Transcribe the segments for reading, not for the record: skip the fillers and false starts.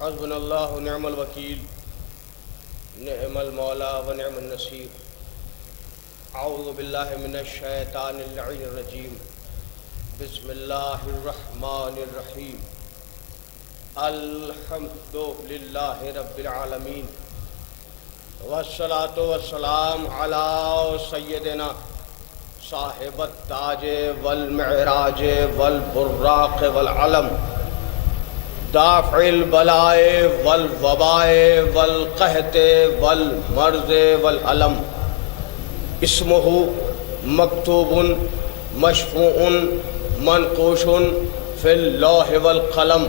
حسبنا اللہ و نعم الوکیل، نعم المولا و نعم النصیر۔ اعوذ باللہ من الشیطان اللعین الرجیم، بسم اللہ الرحمن الرحیم۔ الحمد للہ رب العالمین، والصلاة والسلام علی سیدنا صاحب التاج والمعراج والبراق والعلم، دافع البلاء والوباء والقحط والمرض والعلم، اسمہ مکتوب مشفوع منقوش فی اللوح والقلم،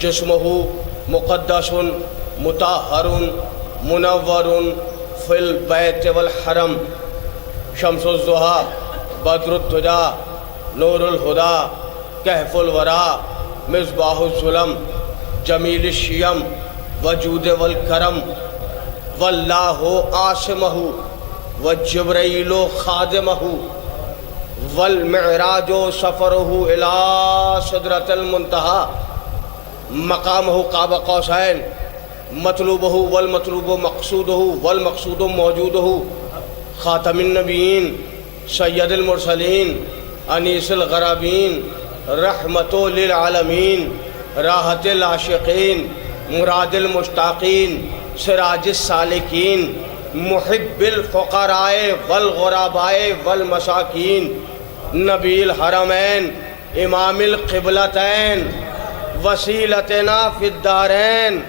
جسمہ مقدس مطہر منور فی البیت والحرم، شمس الضحیٰ بدر الدجا نور الہدی کہف الورا مصباح الظلم، جمیل الشیم وجود والکرم، واللہ عاصمہ وجبرائیل خادمہ، والمعراج سفرہ الی سدرۃ المنتہی، مقامہ قاب قوسین، مطلوبہ والمطلوب مقصودہ والمقصود موجودہ، خاتم النبیین سید المرسلین انیس الغرابین، رحمت للعالمین، راحت العاشقین، مراد المشتاقین، سراج السالکین، محب الفقراء والغرباء والمساکین، نبی الحرمین، امام القبلتین، وسیلتنا فی الدارین،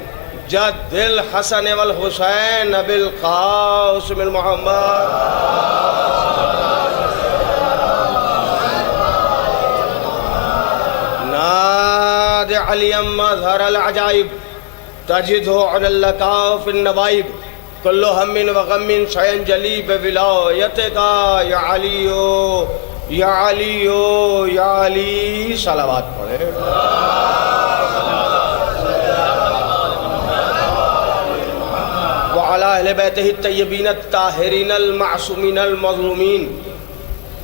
جد الحسن والحسین ابی القاسم المحمد۔ ناد علیا مظہر العجائب، تجدہ علی اللطائف النوائب، کل ہم و غم سینجلی بولایتک یا علی یا علی یا علی۔ صلوات پڑھیں۔ وعلی اہل بیتہ الطیبین الطاہرین المعصومین المظلومین،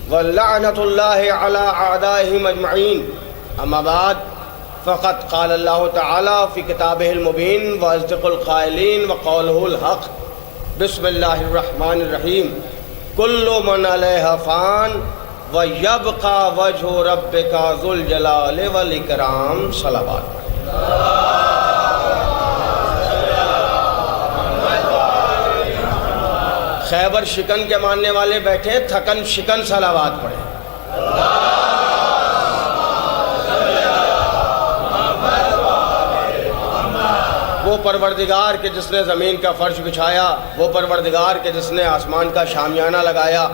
ولعنۃ اللہ علی اعدائہم اجمعین۔ اما بعد، فقد قال اللہ تعالی فی کتابہ المبین واصدق القائلین وقولہ الحق۔ بسم اللہ الرحمن الرحیم، کل من علیہا فان ویبقى وجہ ربک ذو الجلال والاکرام۔ صلوات۔ خیبر شکن کے ماننے والے بیٹھے، تھکن شکن صلوات پڑھیں۔ وہ پروردگار کے جس نے زمین کا فرش بچھایا، وہ پروردگار کے جس نے آسمان کا شامیانہ لگایا،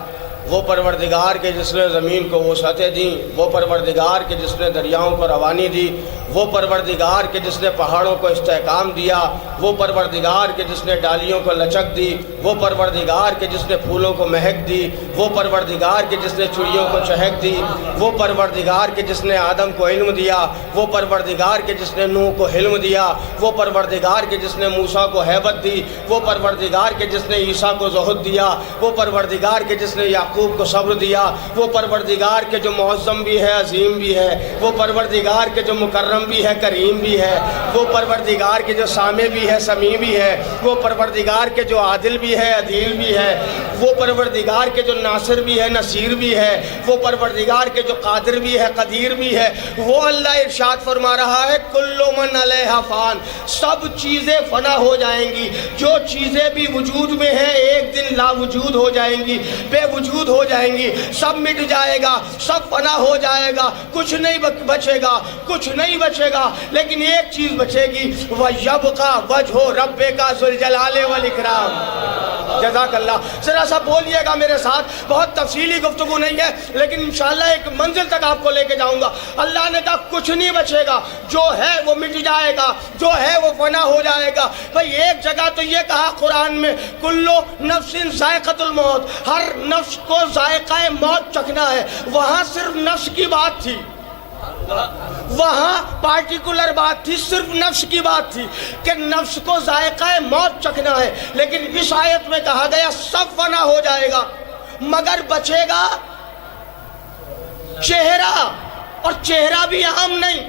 وہ پروردگار کے جس نے زمین کو وسعتیں دیں، وہ پروردگار کے جس نے دریاؤں کو روانی دی، وہ پروردگار کے جس نے پہاڑوں کو استحکام دیا، وہ پروردگار کے جس نے ڈالیوں کو لچک دی، وہ پروردگار کے جس نے پھولوں کو مہک دی، وہ پروردگار کے جس نے چڑیوں کو چہک دی، وہ پروردگار کے جس نے آدم کو علم دیا، وہ پروردگار کے جس نے نوح کو حلم دیا، وہ پروردگار کے جس نے موسیٰ کو ہیبت دی، وہ پروردگار کے جس نے عیسیٰ کو زہد دیا، وہ پروردگار کے جس نے یعقوب کو صبر دیا، وہ پروردگار کے جو معظم بھی ہے عظیم بھی ہے، وہ پروردگار کے جو مکرم بھی ہے کریم بھی ہے، وہ پروردگار کے جو سامع بھی ہے سمیع بھی ہے، وہ پروردگار کے جو عادل بھی ہے عدیل بھی ہے، وہ پروردگار کے جو ناصر بھی ہے نصیر بھی ہے، وہ پروردگار کے جو قادر بھی ہے قدیر بھی ہے۔ وہ اللہ ارشاد فرما رہا ہے، کل من علیہا فان، سب چیزیں فنا ہو جائیں گی، جو چیزیں بھی وجود میں ہیں ایک دن لا وجود ہو جائیں گی، بے وجود ہو جائیں گی، سب مٹ جائے گا، سب فنا ہو جائے گا، کچھ نہیں بچے گا، کچھ نہیں بچے گا، لیکن ایک چیز بچے گی، وَيَبْقَى وَجْهُ رَبِّكَ ذُو الْجَلَالِ وَالْإِكْرَامِ۔ جزاک اللہ۔ ذرا سا بولیے گا میرے ساتھ، بہت تفصیلی گفتگو نہیں ہے لیکن انشاءاللہ ایک منزل تک آپ کو لے کے جاؤں گا۔ اللہ نے کہا کچھ نہیں بچے گا، جو ہے وہ مٹ جائے گا، جو ہے وہ فنا ہو جائے گا۔ بھئی ایک جگہ تو یہ کہا قرآن میں، کلو نفس ذائقۃ الموت، ہر نفس کو ذائقہ موت چکھنا ہے، وہاں صرف نفس کی بات تھی، وہاں پارٹیکولر بات تھی، صرف نفس کی بات تھی کہ نفس کو ذائقہ موت چکھنا ہے، لیکن اس آیت میں کہا گیا سب فنا ہو جائے گا مگر بچے گا چہرہ، اور چہرہ بھی عام نہیں،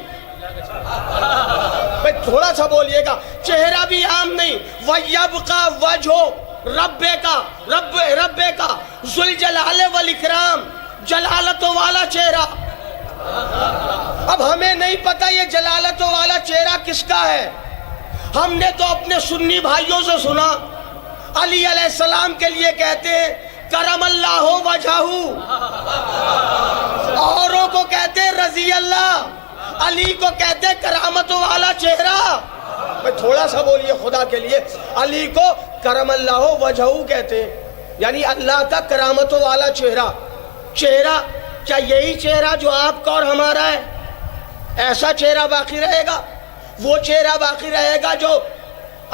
بھائی تھوڑا سا بولیے گا. چہرہ بھی عام نہیں. وَيَبْقَى وَجْهُ رَبِّكَ ذُو الْجَلَالِ وَالْإِكْرَامِ, جلالتوں والا چہرہ. اب ہمیں نہیں پتہ یہ جلالتوں والا چہرہ کس کا ہے. ہم نے تو اپنے سنی بھائیوں سے سنا علی علیہ السلام کے لیے کہتے ہیں کرم اللہ وجہہ, اوروں کو کہتے ہیں رضی اللہ, علی کو کہتے ہیں کرامتوں والا چہرہ. میں تھوڑا سا بولیے خدا کے لیے. علی کو کرم اللہ وجہہ کہتے ہیں, یعنی اللہ کا کرامتوں والا چہرہ. چہرہ کیا یہی چہرہ جو آپ کا اور ہمارا ہے؟ ایسا چہرہ باقی رہے گا؟ وہ چہرہ باقی رہے گا جو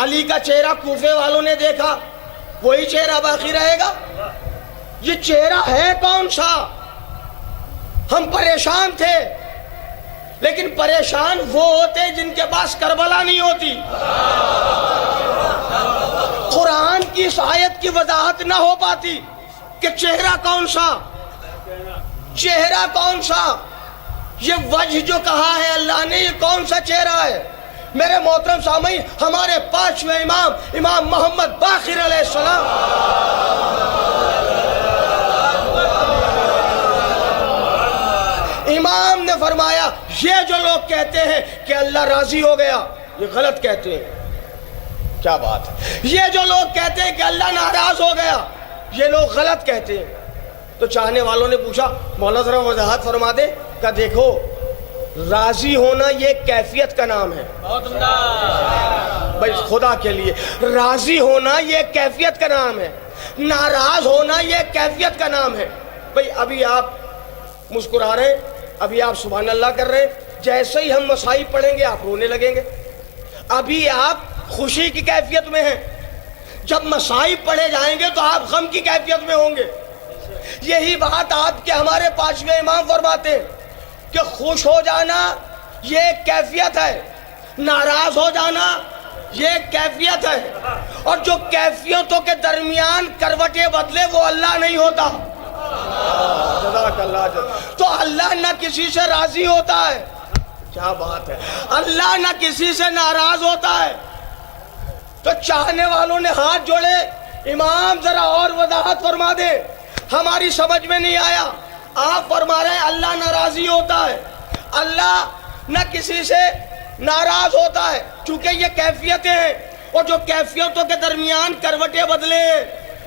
علی کا چہرہ کوفے والوں نے دیکھا, وہی چہرہ باقی رہے گا؟ یہ چہرہ ہے کون سا؟ ہم پریشان تھے, لیکن پریشان وہ ہوتے جن کے پاس کربلا نہیں ہوتی. قرآن کی اس آیت کی وضاحت نہ ہو پاتی کہ چہرہ کون سا, چہرہ کون سا. یہ وجہ جو کہا ہے اللہ نے, یہ کون سا چہرہ ہے؟ میرے محترم سامعین, ہمارے پانچویں امام امام محمد باقر علیہ السلام امام نے فرمایا یہ جو لوگ کہتے ہیں کہ اللہ راضی ہو گیا, یہ غلط کہتے ہیں. کیا بات ہے. یہ جو لوگ کہتے ہیں کہ اللہ ناراض ہو گیا, یہ لوگ غلط کہتے ہیں. تو چاہنے والوں نے پوچھا مولا ذرا وضاحت فرما دے. کہ دیکھو راضی ہونا یہ کیفیت کا نام ہے. بھائی خدا کے لیے, راضی ہونا یہ کیفیت کا نام ہے, ناراض ہونا یہ کیفیت کا نام ہے. بھائی ابھی آپ مسکرا رہے ہیں, ابھی آپ سبحان اللہ کر رہے ہیں, جیسے ہی ہم مصائب پڑھیں گے آپ رونے لگیں گے. ابھی آپ خوشی کی کیفیت میں ہیں, جب مصائب پڑھے جائیں گے تو آپ غم کی کیفیت میں ہوں گے. یہی بات آپ کے ہمارے پانچویں امام فرماتے ہیں کہ خوش ہو جانا یہ ایک کیفیت ہے, ناراض ہو جانا یہ ایک کیفیت ہے, اور جو کیفیتوں کے درمیان کروٹیں بدلے وہ اللہ نہیں ہوتا. جزاک اللہ. تو اللہ نہ کسی سے راضی ہوتا ہے, کیا بات ہے, اللہ نہ کسی سے ناراض ہوتا ہے. تو چاہنے والوں نے ہاتھ جوڑے, امام ذرا اور وضاحت فرما دے, ہماری سمجھ میں نہیں آیا. آپ فرما رہے ہیں اللہ ناراضی ہوتا ہے, اللہ نہ کسی سے ناراض ہوتا ہے, چونکہ یہ کیفیتیں ہیں, اور جو کیفیتوں کے درمیان کروٹیں بدلے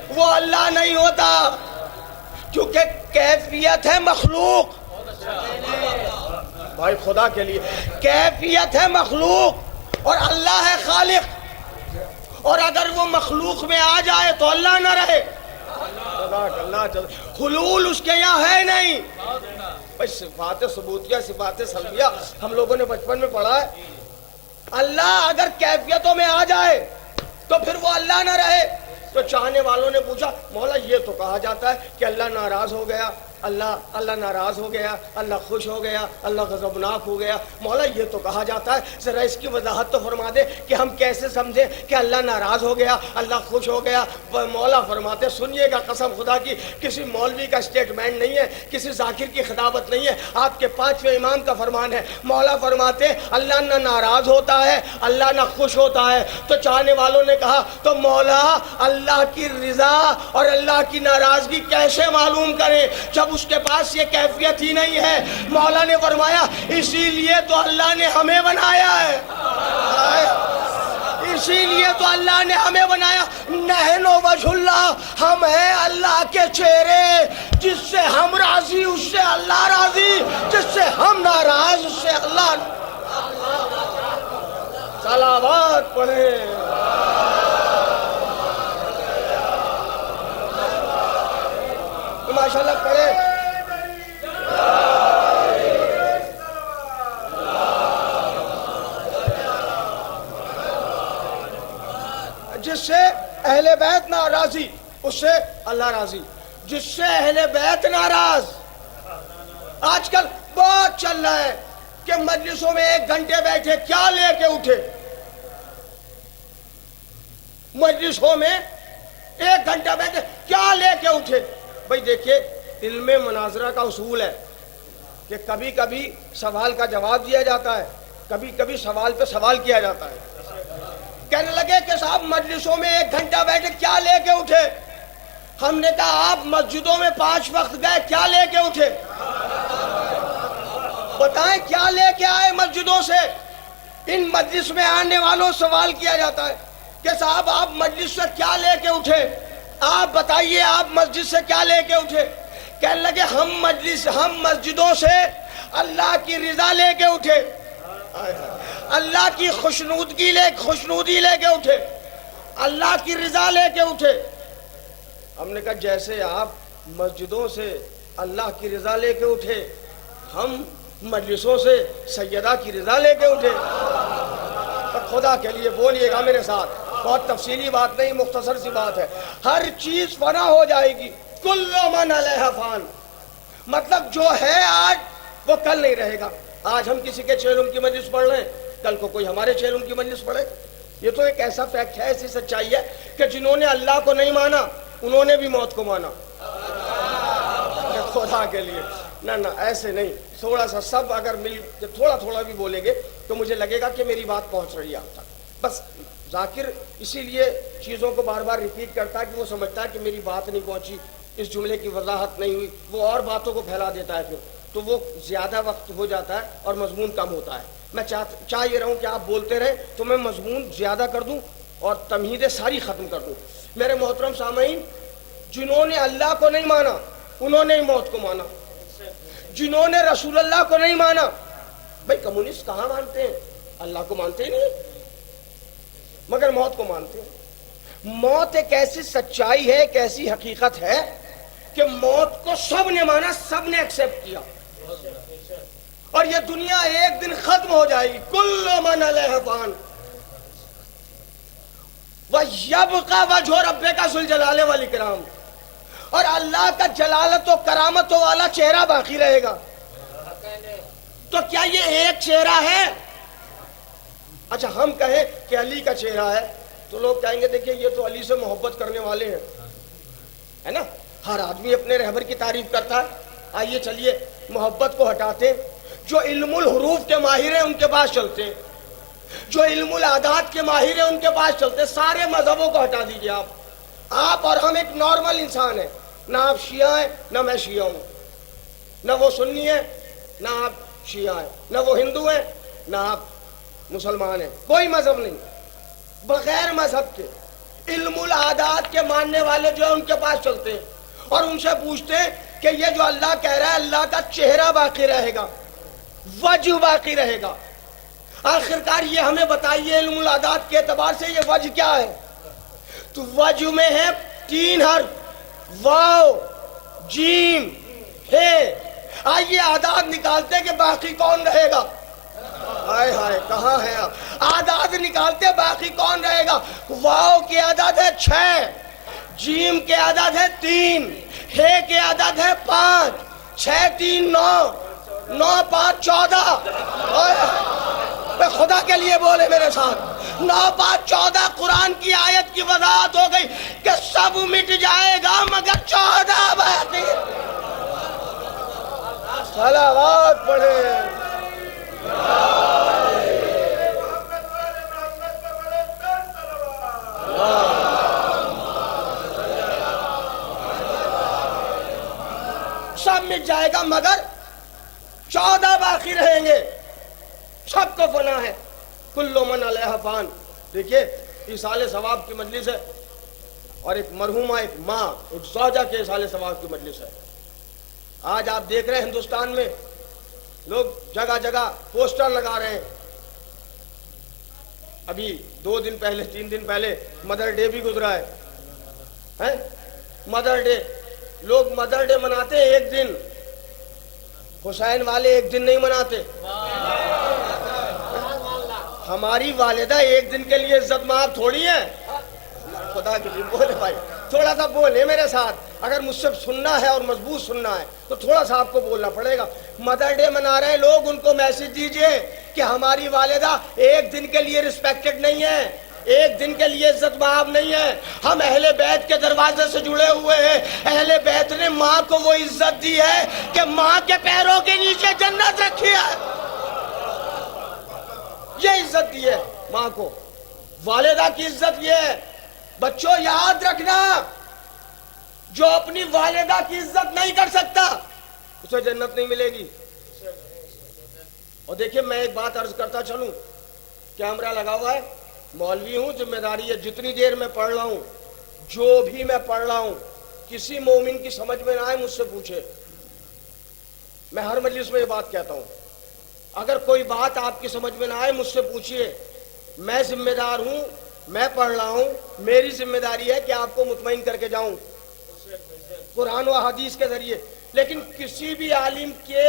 وہ اللہ نہیں ہوتا, کیونکہ کیفیت ہے مخلوق. بھائی خدا کے لیے, کیفیت ہے مخلوق اور اللہ ہے خالق, اور اگر وہ مخلوق میں آ جائے تو اللہ نہ رہے. حلول اس کے یہاں ہے نہیں. صفات ثبوتیہ صفات سلبیہ ہم لوگوں نے بچپن میں پڑھا ہے. اللہ اگر کیفیتوں میں آ جائے تو پھر وہ اللہ نہ رہے. تو چاہنے والوں نے پوچھا مولا یہ تو کہا جاتا ہے کہ اللہ ناراض ہو گیا, اللہ ناراض ہو گیا, اللہ خوش ہو گیا, اللہ غضبناک ہو گیا. مولا یہ تو کہا جاتا ہے, ذرا اس کی وضاحت تو فرما دے کہ ہم کیسے سمجھیں کہ اللہ ناراض ہو گیا, اللہ خوش ہو گیا. مولا فرماتے, سنیے گا قسم خدا کی, کسی مولوی کا اسٹیٹمنٹ نہیں ہے, کسی ذاکر کی خطابت نہیں ہے, آپ کے پانچویں امام کا فرمان ہے. مولا فرماتے اللہ نہ ناراض ہوتا ہے, اللہ نہ خوش ہوتا ہے. تو چاہنے والوں نے کہا تو مولا اللہ کی رضا اور اللہ کی ناراضگی کیسے معلوم کریں جب اس کے پاس یہ کیفیت ہی نہیں ہے. مولا نے فرمایا اسی لیے تو اللہ نے ہمیں بنایا ہے, اسی لیے تو اللہ نے ہمیں بنایا. نحن وجہ اللہ, ہم ہیں اللہ کے چہرے, جس سے ہم راضی اس سے اللہ راضی, جس سے ہم ناراض اس سے اللہ. صلوات پڑھیں. ماشاءاللہ پڑھے. جس سے اہل بیت ناراضی اس سے اللہ راضی, جس سے اہل بیت ناراض. آج کل بہت چل رہا ہے کہ مجلسوں میں 1 گھنٹے بیٹھے کیا لے کے اٹھے, مجلسوں میں 1 گھنٹہ بیٹھے کیا لے کے اٹھے. بھئی دیکھیے علم مناظرہ کا اصول ہے کہ کبھی کبھی سوال کا جواب دیا جاتا ہے, کبھی کبھی سوال پہ سوال کیا جاتا ہے. کہنے لگے کہ صاحب مجلسوں میں 1 گھنٹہ بیٹھے کیا لے کے اٹھے؟ ہم نے کہا آپ مسجدوں میں 5 وقت گئے کیا لے کے اٹھے؟ بتائیں کیا لے کے آئے مسجدوں سے؟ ان مجلس میں آنے والوں سوال کیا جاتا ہے کہ صاحب آپ مجلس سے کیا لے کے اٹھے؟ آپ بتائیے آپ مسجد سے کیا لے کے اٹھے؟ کہنے لگے ہم مسجدوں سے اللہ کی رضا لے کے اٹھے، اللہ کی خوشنودی لے کے اٹھے، اللہ کی رضا لے کے اٹھے. ہم نے کہا جیسے آپ مسجدوں سے اللہ کی رضا لے کے اٹھے، ہم مجلسوں سے سیدہ کی رضا لے کے اٹھے. تو خدا کے لیے بولیے گا میرے ساتھ، بہت تفصیلی بات نہیں، مختصر سی بات ہے. ہر چیز فنا ہو جائے گی، کل من علیہ فان. مطلب جو ہے آج وہ کل نہیں رہے گا. آج ہم کسی کے 6 روم کی مجلس پڑھ رہے ہیں، کل کو کوئی ہمارے 6 روم کی مجلس پڑھے. یہ تو ایک ایسا فیکٹ ہے، ایسی سچائی ہے کہ جنہوں نے اللہ کو نہیں مانا انہوں نے بھی موت کو مانا. خدا کے لیے نہ ایسے نہیں. تھوڑا سا سب اگر مل کے تھوڑا بھی بولیں گے تو مجھے لگے گا کہ میری بات پہنچ رہی ہے آپ تک. بس ذاکر اسی لیے چیزوں کو بار بار ریپیٹ کرتا ہے کہ وہ سمجھتا ہے کہ میری بات نہیں پہنچی، اس جملے کی وضاحت نہیں ہوئی، وہ اور باتوں کو پھیلا دیتا ہے، پھر تو وہ زیادہ وقت ہو جاتا ہے اور مضمون کم ہوتا ہے. میں چاہ یہ رہا ہوں کہ آپ بولتے رہیں تو میں مضمون زیادہ کر دوں اور تمہیدیں ساری ختم کر دوں. میرے محترم سامعین، جنہوں نے اللہ کو نہیں مانا انہوں نے موت کو مانا. جنہوں نے رسول اللہ کو نہیں مانا، بھائی کمیونسٹ کہاں مانتے ہیں؟ اللہ کو مانتے ہی نہیں مگر موت کو مانتے ہیں. موت ایک ایسی سچائی ہے، ایک ایسی حقیقت ہے کہ موت کو سب نے مانا، سب نے ایکسپٹ کیا، اور یہ دنیا ایک دن ختم ہو جائے گی. کل من علیہ فان وَيَبْقَى وَجْهُ رَبِّكَ ذُو الْجَلَالِ وَالْإِكْرَامِ. اور اللہ کا جلالت و کرامتوں والا چہرہ باقی رہے گا. تو کیا یہ ایک چہرہ ہے؟ اچھا ہم کہیں کہ علی کا چہرہ ہے تو لوگ کہیں گے دیکھیں یہ تو علی سے محبت کرنے والے ہیں، ہے نا؟ ہر آدمی اپنے رہبر کی تعریف کرتا ہے. آئیے چلیے محبت کو ہٹاتے ہیں. جو علم الحروف کے ماہر ہیں ان کے پاس چلتے ہیں، جو علم العادات کے ماہر ہیں ان کے پاس چلتے ہیں. سارے مذہبوں کو ہٹا دیجئے. آپ اور ہم ایک نارمل انسان ہیں. نہ آپ شیعہ ہیں نہ میں شیعہ ہوں، نہ وہ سنی ہیں نہ آپ شیعہ ہیں، نہ وہ ہندو ہیں نہ آپ مسلمان ہیں. کوئی مذہب نہیں. بغیر مذہب کے علم العادات کے ماننے والے جو ہیں ان کے پاس چلتے ہیں اور ان سے پوچھتے ہیں کہ یہ جو اللہ کہہ رہا ہے اللہ کا چہرہ باقی رہے گا، وجہ باقی رہے گا. آخرکار یہ ہمیں بتائیے علم العادات کے اعتبار سے یہ وجہ کیا ہے؟ تو وجہ میں ہے 3 حرف، واو جیم ہے. آئیے اعداد نکالتے کہ باقی کون رہے گا. ہائے ہائے کہاں ہے آپ؟ اعداد نکالتے باقی کون رہے گا. واو کی عدد ہے 6، جیم کے عدد ہے 3، ہے کے عدد ہے 5، 6 3 9، 9 5 14. خدا کے لیے بولے میرے ساتھ، 9 5 14. قرآن کی آیت کی وضاحت ہو گئی کہ سب مٹ جائے گا مگر 14 باقی. صلوات پڑھے. سب مٹ جائے گا مگر 14 باقی رہیں گے. سب کو فنا ہے. کل من علیہ فان. دیکھیے ایصال ثواب کی مجلس ہے اور ایک مرحومہ، ایک ماں، ایک زوجہ کے ایصال ثواب کی مجلس ہے. آج آپ دیکھ رہے ہیں ہندوستان میں لوگ جگہ جگہ پوسٹر لگا رہے ہیں. ابھی 2 دن پہلے 3 دن پہلے مدر ڈے بھی گزرا ہے. مدر ڈے، لوگ مدر ڈے مناتے ہیں ایک دن، حسین والے ایک دن نہیں مناتے. ہماری والدہ ایک دن کے لیے عزت مآب تھوڑی ہے. خدا کے لیے بولے بھائی، تھوڑا سا بولے میرے ساتھ. اگر مجھ سے سننا ہے اور مضبوط سننا ہے تو تھوڑا سا آپ کو بولنا پڑے گا. مدر ڈے منا رہے ہیں لوگ، ان کو میسج دیجئے کہ ہماری والدہ ایک دن کے لیے رسپیکٹڈ نہیں ہے، ایک دن کے لیے عزت مآب نہیں ہے. ہم اہل بیت کے دروازے سے جڑے ہوئے ہیں. اہل بیت نے ماں کو وہ عزت دی ہے کہ ماں کے پیروں کے نیچے جنت رکھی ہے. یہ عزت دی ہے ماں کو، والدہ کی عزت یہ ہے۔ بچوں یاد رکھنا، جو اپنی والدہ کی عزت نہیں کر سکتا اسے جنت نہیں ملے گی۔ اور دیکھیں میں ایک بات عرض کرتا چلوں، کیمرہ لگا ہوا ہے، مولوی ہوں، ذمہ داری ہے، جتنی دیر میں پڑھ رہا ہوں، جو بھی میں پڑھ رہا ہوں، کسی مومن کی سمجھ میں نہ آئے مجھ سے پوچھے۔ میں ہر مجلس میں یہ بات کہتا ہوں، اگر کوئی بات آپ کی سمجھ میں نہ آئے مجھ سے پوچھئے، میں ذمہ دار ہوں، میں پڑھ رہا ہوں، میری ذمہ داری ہے کہ آپ کو مطمئن کر کے جاؤں قرآن و حدیث کے ذریعے۔ لیکن کسی بھی عالم کے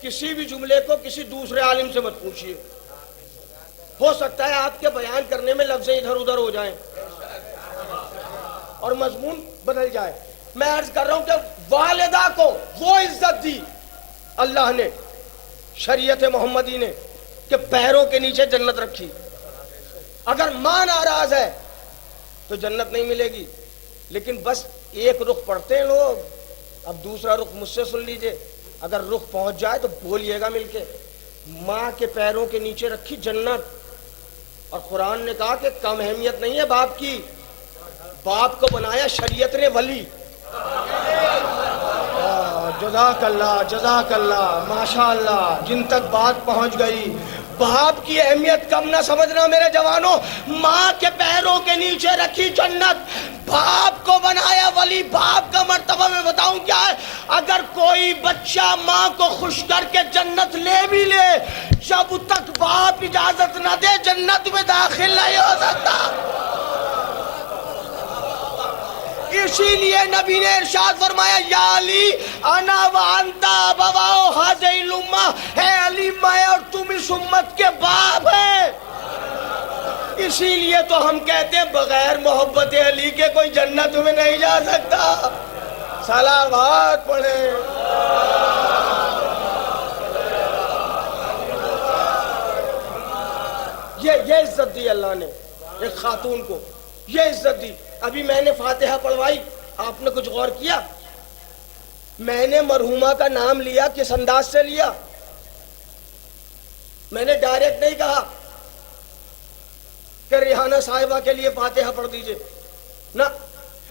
کسی بھی جملے کو کسی دوسرے عالم سے مت پوچھئے، ہو سکتا ہے آپ کے بیان کرنے میں لفظیں ادھر ادھر ہو جائیں اور مضمون بدل جائے۔ میں عرض کر رہا ہوں کہ والدہ کو وہ عزت دی اللہ نے، شریعت محمدی نے، کہ پیروں کے نیچے جنت رکھی۔ اگر ماں ناراض ہے تو جنت نہیں ملے گی۔ لیکن بس ایک رخ پڑھتے ہیں لوگ، اب دوسرا رخ مجھ سے سن لیجئے، اگر رخ پہنچ جائے تو بولیے گا مل کے، ماں کے پیروں کے نیچے رکھی جنت۔ اور قرآن نے کہا کہ کم اہمیت نہیں ہے باپ کی، باپ کو بنایا شریعت نے ولی۔ جزاک اللہ، جزاک اللہ، ماشاءاللہ، جن تک بات پہنچ گئی۔ باپ کی اہمیت کم نہ سمجھنا میرے جوانوں، ماں کے پیروں کے نیچے رکھی جنت، باپ کو بنایا ولی۔ باپ کا مرتبہ میں بتاؤں کیا ہے؟ اگر کوئی بچہ ماں کو خوش کر کے جنت لے بھی لے، جب تک باپ اجازت نہ دے جنت میں داخل نہیں ہو سکتا۔ اسی لیے نبی نے ارشاد فرمایا، یا علی انا وانتا ابواؤ ہذہ الامہ، اے علی میں اور تم اس امت کے باپ ہیں۔ اسی لیے تو ہم کہتے ہیں بغیر محبت علی کے کوئی جنت میں نہیں جا سکتا۔ صلوات پڑھیں۔ یہ عزت دی اللہ نے ایک خاتون کو، یہ عزت دی۔ ابھی میں نے فاتحہ پڑھوائی، آپ نے کچھ غور کیا؟ میں نے مرحومہ کا نام لیا کس انداز سے لیا؟ میں نے ڈائریکٹ نہیں کہا کہ ریحانہ صاحبہ کے لیے فاتحہ پڑھ دیجئے، نہ،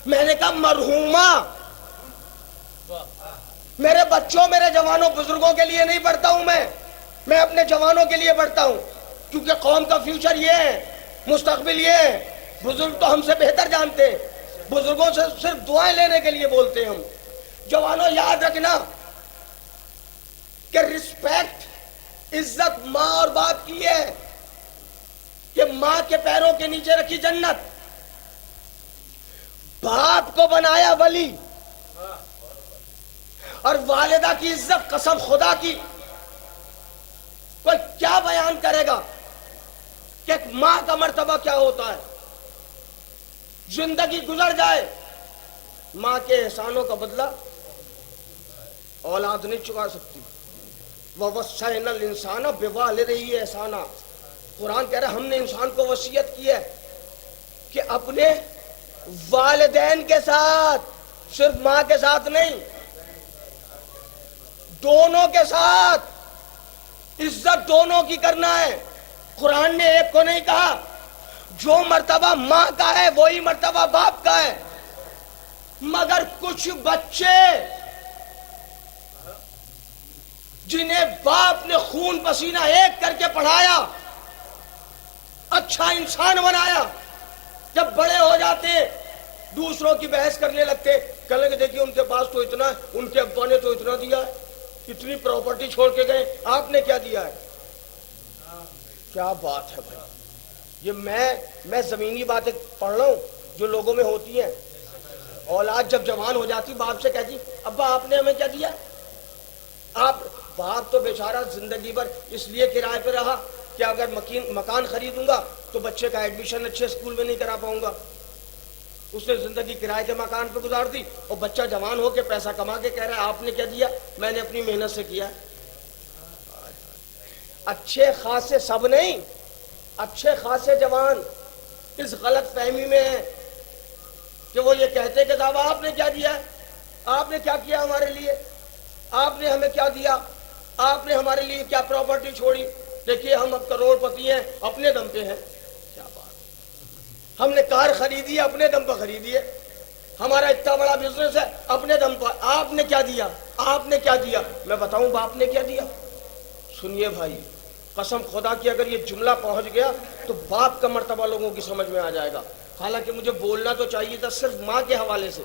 میں نے کہا مرحومہ۔ میرے بچوں، میرے جوانوں، بزرگوں کے لیے نہیں پڑھتا ہوں میں اپنے جوانوں کے لیے پڑھتا ہوں، کیونکہ قوم کا فیوچر یہ ہے، مستقبل یہ ہے۔ بزرگ تو ہم سے بہتر جانتے ہیں، بزرگوں سے صرف دعائیں لینے کے لیے بولتے ہیں ہم۔ جوانوں یاد رکھنا کہ رسپیکٹ، عزت ماں اور باپ کی ہے، کہ ماں کے پیروں کے نیچے رکھی جنت، باپ کو بنایا ولی، اور والدہ کی عزت قسم خدا کی کوئی کیا بیان کرے گا کہ ماں کا مرتبہ کیا ہوتا ہے۔ زندگی گزر جائے، ماں کے احسانوں کا بدلہ اولاد نہیں چکا سکتی۔ وَوَصَّيْنَا الْإِنسَانَ بِوَالِدَيْهِ إِحْسَانًا، قرآن کہہ رہا ہے ہم نے انسان کو وصیت کی ہے کہ اپنے والدین کے ساتھ، صرف ماں کے ساتھ نہیں، دونوں کے ساتھ عزت دونوں کی کرنا ہے۔ قرآن نے ایک کو نہیں کہا، جو مرتبہ ماں کا ہے وہی مرتبہ باپ کا ہے۔ مگر کچھ بچے جنہیں باپ نے خون پسینہ ایک کر کے پڑھایا، اچھا انسان بنایا، جب بڑے ہو جاتے دوسروں کی بحث کرنے لگتے، کہنے کہ دیکھیے ان کے پاس تو اتنا ہے، ان کے ابا نے تو اتنا دیا ہے، اتنی پراپرٹی چھوڑ کے گئے، آپ نے کیا دیا ہے؟ کیا بات ہے بھائی! یہ میں زمینی باتیں پڑھ رہا ہوں جو لوگوں میں ہوتی ہیں۔ اولاد جب جوان ہو جاتی باپ سے کہتی، ابا آپ نے ہمیں کیا دیا؟ باپ تو بیچارہ زندگی بھر اس لیے کرائے پہ رہا کہ اگر مکان خریدوں گا تو بچے کا ایڈمیشن اچھے اسکول میں نہیں کرا پاؤں گا، اس نے زندگی کرائے کے مکان پہ گزار دی، اور بچہ جوان ہو کے پیسہ کما کے کہہ رہا ہے آپ نے کیا دیا؟ میں نے اپنی محنت سے کیا۔ اچھے خاصے سب نہیں، اچھے خاصے جوان اس غلط فہمی میں ہیں کہ وہ یہ کہتے کہ صاحب آپ نے کیا دیا ہے، آپ نے کیا کیا ہمارے لیے، آپ نے ہمیں کیا دیا، آپ نے ہمارے لیے کیا پراپرٹی چھوڑی۔ دیکھیے ہم اب کروڑ پتی ہیں، اپنے دم پہ ہیں. کیا بات، ہم نے کار خریدی ہے، اپنے دم پہ خریدی ہے. ہمارا اتنا بڑا بزنس ہے، اپنے دم پر. آپ نے کیا دیا؟ آپ نے کیا دیا؟ میں بتاؤں باپ نے کیا دیا؟ سنیے بھائی، قسم خدا کی اگر یہ جملہ پہنچ گیا تو باپ کا مرتبہ لوگوں کی سمجھ میں آ جائے گا. حالانکہ مجھے بولنا تو چاہیے تھا صرف ماں کے حوالے سے،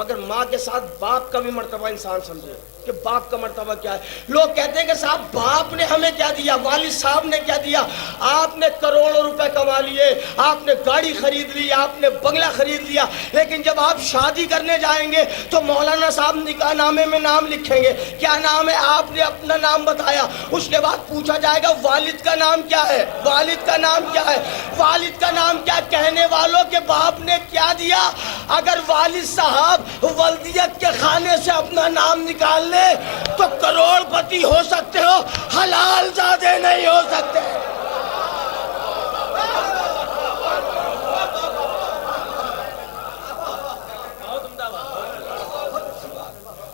مگر ماں کے ساتھ باپ کا بھی مرتبہ انسان سمجھے کہ باپ کا مرتبہ کیا ہے. لوگ کہتے ہیں کہ صاحب باپ نے ہمیں کیا دیا، والد صاحب نے کیا دیا. آپ نے کروڑوں روپے کما لیے، آپ نے گاڑی خرید لی، آپ نے بنگلہ خرید لیا، لیکن جب آپ شادی کرنے جائیں گے تو مولانا صاحب نکاح نامے میں نام لکھیں گے. کیا نام ہے؟ آپ نے اپنا نام بتایا. اس کے بعد پوچھا جائے گا والد کا نام کیا ہے، والد کا نام کیا ہے، والد کا نام کیا. کہنے والوں کے باپ نے کیا دیا. اگر والد صاحب والدیت کے خانے سے اپنا نام نکال لے تو کروڑ پتی ہو سکتے ہو، حلال زادے نہیں ہو سکتے.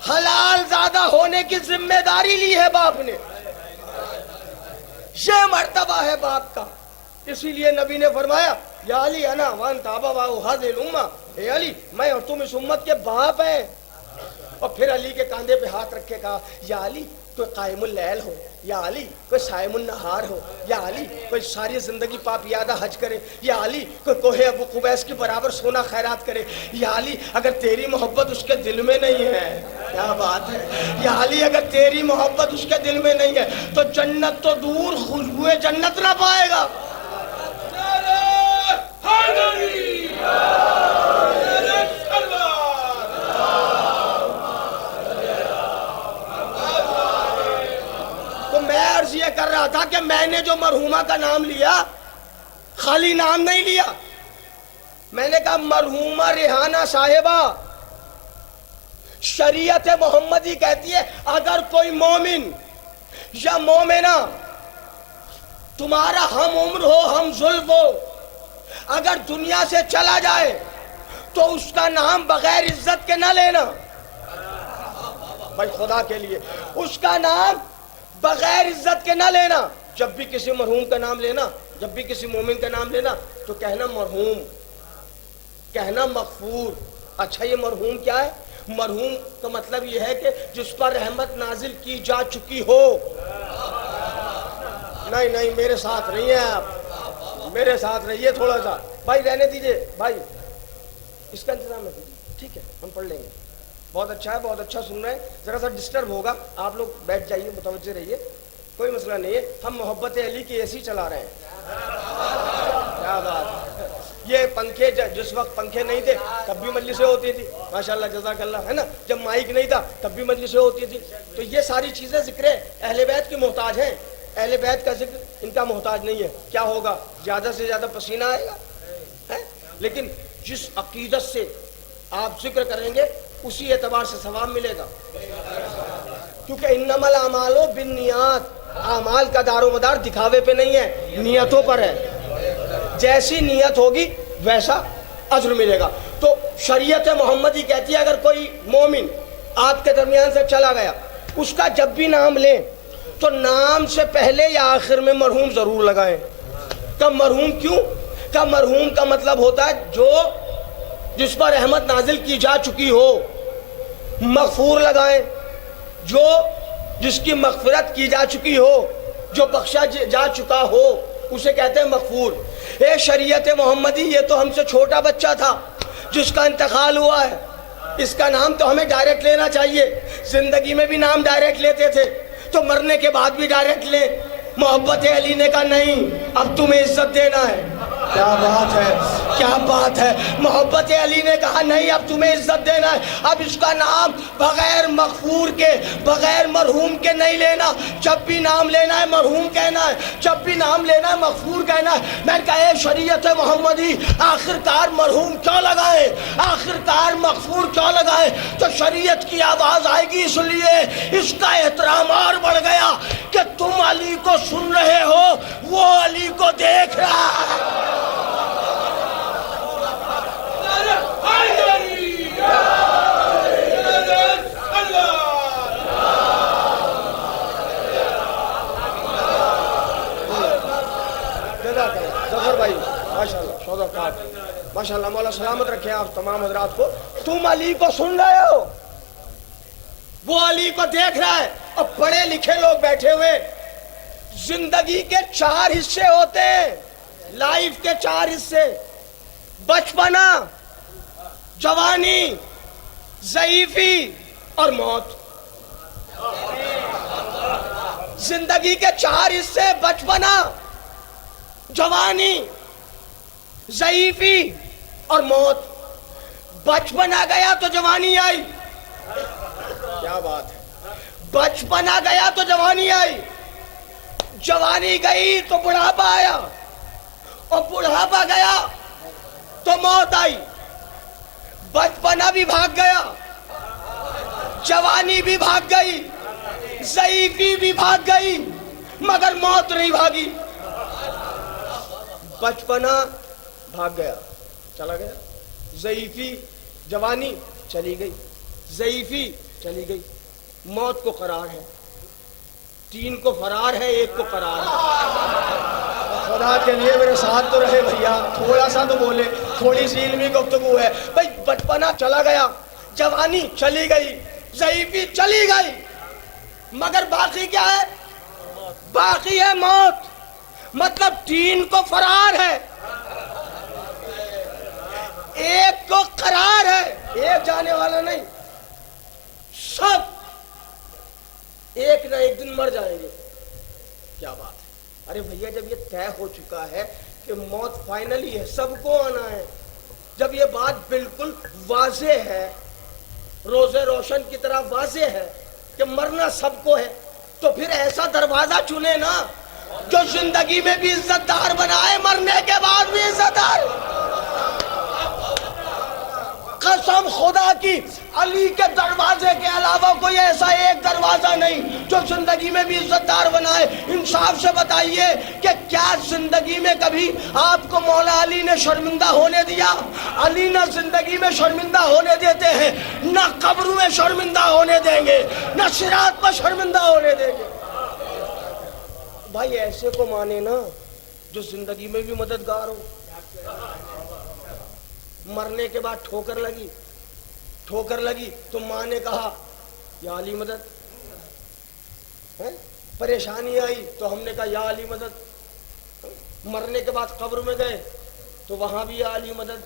حلال زادہ ہونے کی ذمہ داری لی ہے باپ نے، یہ مرتبہ ہے باپ کا. اسی لیے نبی نے فرمایا یا علی انا وانت ابوا هذه الامه، اے علی میں اور تم اس امت کے باپ ہیں. اور پھر علی کے کاندھے پہ ہاتھ رکھ کے کہا یا علی کوئی قائم اللیل ہو، یا علی کوئی صائم النہار ہو، یا علی کوئی ساری زندگی پاپیادہ حج کرے، یا علی کوئی کوہ ابو قبیس کے برابر سونا خیرات کرے. یا علی اگر تیری محبت اس کے دل میں نہیں ہے، کیا بات ہے، یا علی اگر تیری محبت اس کے دل میں نہیں ہے تو جنت تو دور خوشبوئے جنت نہ پائے گا. تو میں عرض یہ کر رہا تھا کہ میں نے جو مرحومہ کا نام لیا، خالی نام نہیں لیا، میں نے کہا مرحومہ ریحانہ صاحبہ، شریعت محمدی کہتی ہے اگر کوئی مومن یا مومنہ تمہارا ہم عمر ہو، ہم زلف ہو، اگر دنیا سے چلا جائے تو اس کا نام بغیر عزت کے نہ لینا. بھائی خدا کے لیے اس کا نام بغیر عزت کے نہ لینا. جب بھی کسی مرحوم کا نام لینا، جب بھی کسی مومن کا نام لینا تو کہنا مرحوم، کہنا مغفور. اچھا یہ مرحوم کیا ہے؟ مرحوم کا مطلب یہ ہے کہ جس پر رحمت نازل کی جا چکی ہو. نہیں میرے ساتھ نہیں ہے آپ، میرے ساتھ رہیے تھوڑا سا. بھائی رہنے دیجئے، بھائی اس کا انتظام ہے، ٹھیک ہے ہم پڑھ لیں گے. بہت اچھا ہے، بہت اچھا سن رہے ہیں. ذرا سا ڈسٹرب ہوگا، آپ لوگ بیٹھ جائیے، متوجہ رہیے، کوئی مسئلہ نہیں ہے. ہم محبت علی کی ایسی چلا رہے ہیں. کیا بات، یہ پنکھے جس وقت پنکھے نہیں تھے تب بھی مجلسیں ہوتی تھی، ماشاءاللہ جزاک اللہ، ہے نا. جب مائک نہیں تھا تب بھی مجلسیں ہوتی تھی. تو یہ ساری چیزیں ذکر اہل بیت کی محتاج ہیں. اہل بیت کا ذکر ان کا محتاج نہیں ہے. کیا ہوگا؟ زیادہ سے زیادہ پسینہ آئے گا، لیکن جس عقیدت سے آپ ذکر کریں گے اسی اعتبار سے ثواب ملے گا. کیونکہ انما الاعمال بالنیات، اعمال کا دار و مدار دکھاوے پہ نہیں ہے، نیتوں پر ہے. جیسی نیت ہوگی ویسا اجر ملے گا. تو شریعت محمدی کہتی ہے اگر کوئی مومن آپ کے درمیان سے چلا گیا، اس کا جب بھی نام لیں تو نام سے پہلے یا آخر میں مرحوم ضرور لگائیں. کہ مرحوم کیوں؟ کہ مرحوم کا مطلب ہوتا ہے جو جس پر رحمت نازل کی جا چکی ہو. مغفور لگائیں، جو جس کی مغفرت کی جا چکی ہو، جو بخشا جا چکا ہو، اسے کہتے ہیں مغفور. اے شریعت محمدی، یہ تو ہم سے چھوٹا بچہ تھا جس کا انتقال ہوا ہے، اس کا نام تو ہمیں ڈائریکٹ لینا چاہیے. زندگی میں بھی نام ڈائریکٹ لیتے تھے تو مرنے کے بعد بھی ڈائریکٹ لیں. محبت علی نے کہا نہیں، اب تمہیں عزت دینا ہے. کیا بات ہے، کیا بات ہے. محبت علی نے کہا نہیں، اب تمہیں عزت دینا ہے. اب اس کا نام بغیر مغفور کے، بغیر مرحوم کے نہیں لینا. جب بھی نام لینا ہے مرحوم کہنا ہے، جب بھی نام لینا ہے مغفور کہنا ہے. میں نے کہا اے شریعت محمدی، آخر کار مرحوم کیوں لگائے، آخر کار مغفور کیوں لگائے؟ تو شریعت کی آواز آئے گی، اس لیے اس کا احترام اور بڑھ گیا کہ تم علی کو سن رہے ہو، وہ علی کو دیکھ رہا ہے. ماشاءاللہ مولا سلامت رکھے آپ تمام حضرات کو. تم علی کو سن رہے ہو, وہ علی کو دیکھ رہا ہے. اب پڑھے لکھے لوگ بیٹھے ہوئے. زندگی کے 4 حصے ہوتے ہیں, لائف کے 4 حصے: بچپنا, جوانی, ضعیفی اور موت. زندگی کے 4 حصے: بچپنا, جوانی, ضعیفی اور موت. بچپنا گیا تو جوانی آئی. کیا بات ہے, بچپنا گیا تو جوانی آئی, جوانی گئی تو بڑھاپا آیا, اور بڑھاپا گیا تو موت آئی. بچپنا بھی بھاگ گیا, جوانی بھی بھاگ گئی, ضعیفی بھی بھاگ گئی, مگر موت نہیں بھاگی. بچپنا بھاگ گیا, چلا گیا. ضعیفی, جوانی چلی گئی, ضعیفی چلی گئی. موت کو قرار ہے. 3 کو فرار ہے, 1 کو قرار ہے. خدا کے لیے میرے ساتھ تو رہے بھیا, تھوڑا سا تو بولے, تھوڑی سی علمی گفتگو ہے بھائی. بچپنا چلا گیا, جوانی چلی گئی, ضعیفی چلی گئی, مگر باقی کیا ہے؟ باقی ہے موت. مطلب 3 کو فرار ہے, 1 کو قرار ہے. 1 جانے والا نہیں, سب ایک نہ ایک دن مر جائیں گے. کیا بات ہے. ارے بھیا جب یہ طے ہو چکا ہے کہ موت فائنلی ہے, سب کو آنا ہے, جب یہ بات بالکل واضح ہے, روز روشن کی طرح واضح ہے کہ مرنا سب کو ہے, تو پھر ایسا دروازہ چنے نا جو زندگی میں بھی عزت دار بنائے, مرنے کے بعد بھی عزت دار. قسم خدا کی, علی کے دروازے کے علاوہ کوئی ایسا ایک دروازہ نہیں جو زندگی میں بھی عزت دار بنائے. انصاف سے بتائیے کہ کیا زندگی میں کبھی آپ کو مولا علی نے شرمندہ ہونے دیا؟ علی نہ زندگی میں شرمندہ ہونے دیتے ہیں, نہ قبر میں شرمندہ ہونے دیں گے, نہ صراط پر شرمندہ ہونے دیں گے. بھائی ایسے کو مانے نا جو زندگی میں بھی مددگار ہو. مرنے کے بعد ٹھوکر لگی تو ماں نے کہا یا علی مدد. پریشانی آئی تو ہم نے کہا یا علی مدد. مرنے کے بعد قبر میں گئے تو وہاں بھی یا علی مدد.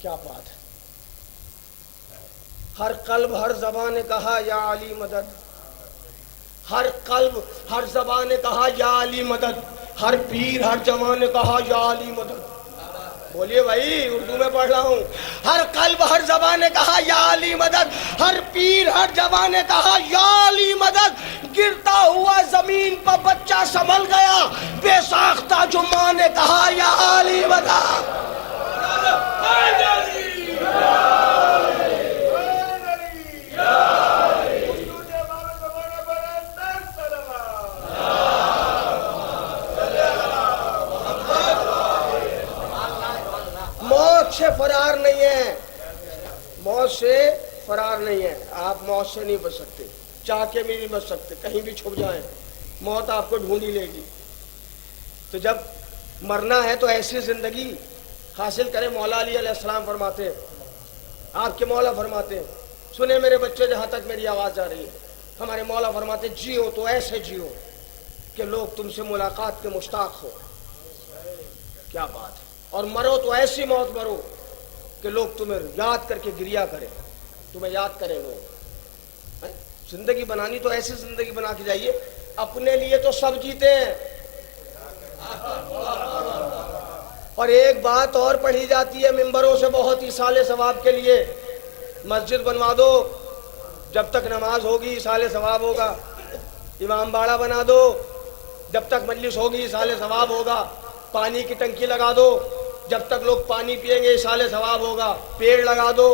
کیا بات ہے. ہر قلب ہر زبان نے کہا یا علی مدد. ہر قلب ہر زبان نے کہا یا علی مدد. ہر پیر ہر جوان نے کہا یا علی مدد. بولیے بھائی, اردو میں پڑھ رہا ہوں. ہر قلب ہر زبان نے کہا یا علی مدد. ہر پیر ہر جوان نے کہا یا علی مدد. گرتا ہوا زمین پر بچہ سنبھل گیا, بے ساختہ جو ماں نے کہا یا علی مدد. موت سے فرار نہیں ہے, موت سے فرار نہیں ہے. آپ موت سے نہیں بچ سکتے, چاہ کے بھی نہیں بچ سکتے, کہیں بھی چھپ جائیں موت آپ کو ڈھونڈ ہی لے گی. تو جب مرنا ہے تو ایسی زندگی حاصل کریں. مولا علی علیہ السلام فرماتے, آپ کے مولا فرماتے, سنیں میرے بچے جہاں تک میری آواز جا رہی ہے, ہمارے مولا فرماتے جیو تو ایسے جیو کہ لوگ تم سے ملاقات کے مشتاق ہو. کیا بات ہے. اور مرو تو ایسی موت مرو کہ لوگ تمہیں یاد کر کے گریا کریں, تمہیں یاد کریں لوگ. زندگی بنانی تو ایسی زندگی بنا کے جائیے, اپنے لیے تو سب جیتے ہیں. اور ایک بات اور پڑھی جاتی ہے ممبروں سے بہت ایصال ثواب کے لیے, مسجد بنوا دو, جب تک نماز ہوگی ایصال ثواب ہوگا. امام باڑہ بنا دو, جب تک مجلس ہوگی ایصال ثواب ہوگا. پانی کی ٹنکی لگا دو, جب تک لوگ پانی پیئیں گے ایصال ثواب ہوگا. پیڑ لگا دو,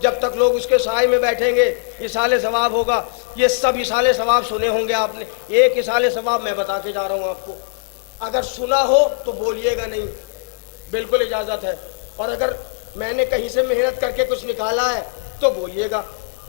جب تک لوگ اس کے سائے میں بیٹھیں گے ایصال ثواب ہوگا. یہ سب ایصال ثواب سنے ہوں گے آپ نے. ایک ایصال ثواب میں بتا کے جا رہا ہوں آپ کو, اگر سنا ہو تو بولیے گا نہیں, بالکل اجازت ہے. اور اگر میں نے کہیں سے محنت کر کے کچھ نکالا ہے تو بولیے گا,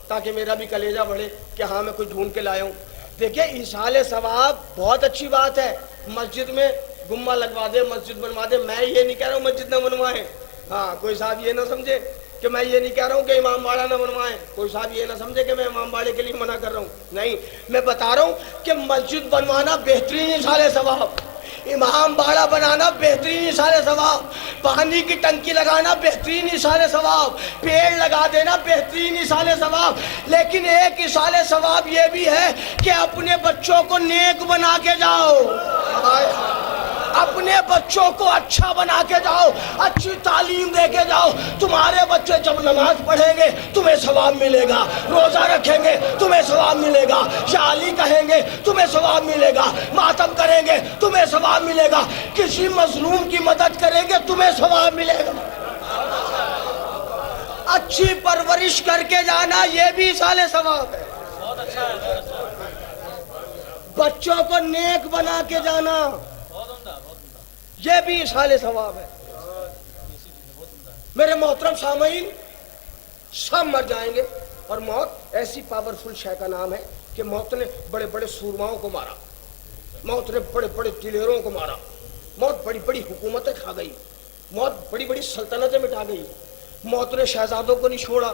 تاکہ میرا بھی کلیجہ بڑھے کہ ہاں میں کچھ ڈھونڈ کے لایا ہوں. دیکھیے ایصال ثواب بہت اچھی بات ہے. مسجد میں گمبا لگوا دے, مسجد بنوا دے, میں یہ نہیں کہہ رہا ہوں مسجد نہ بنوائیں, ہاں کوئی صاحب یہ نہ سمجھے کہ میں یہ نہیں کہہ رہا ہوں کہ امام باڑہ نہ بنوائیں، کوئی صاحب یہ نہ سمجھے کہ میں امام باڑے کے لیے منع کر رہا ہوں، نہیں، میں بتا رہا ہوں کہ مسجد بنوانا بہترین اصال ثواب، امام باڑہ بنانا بہترین اصال ثواب، پانی کی ٹنکی لگانا بہترین اصال ثواب، پیڑ لگا دینا بہترین اصال ثواب، لیکن ایک اصال ثواب یہ بھی ہے کہ اپنے بچوں کو نیک بنا کے جاؤ، اپنے بچوں کو اچھا بنا کے جاؤ، اچھی تعلیم دے کے جاؤ۔ تمہارے بچے جب نماز پڑھیں گے تمہیں ثواب ملے گا، روزہ رکھیں گے تمہیں ثواب ملے گا، یا علی کہیں گے تمہیں ثواب ملے گا، ماتم کریں گے تمہیں ثواب ملے گا، کسی مظلوم کی مدد کریں گے تمہیں ثواب ملے گا۔ اچھی پرورش کر کے جانا یہ بھی اصال ثواب ہے، بچوں کو نیک بنا کے جانا یہ بھی اصال ثواب ہے۔ میرے محترم سامعین، سب مر جائیں گے، اور موت ایسی پاورفل شے کا نام ہے کہ موت نے بڑے بڑے سورماؤں کو مارا، موت نے بڑے بڑے دلیروں کو مارا، موت بڑی بڑی حکومتیں کھا گئی، موت بڑی بڑی سلطنتیں مٹا گئی، موت نے شہزادوں کو نہیں چھوڑا۔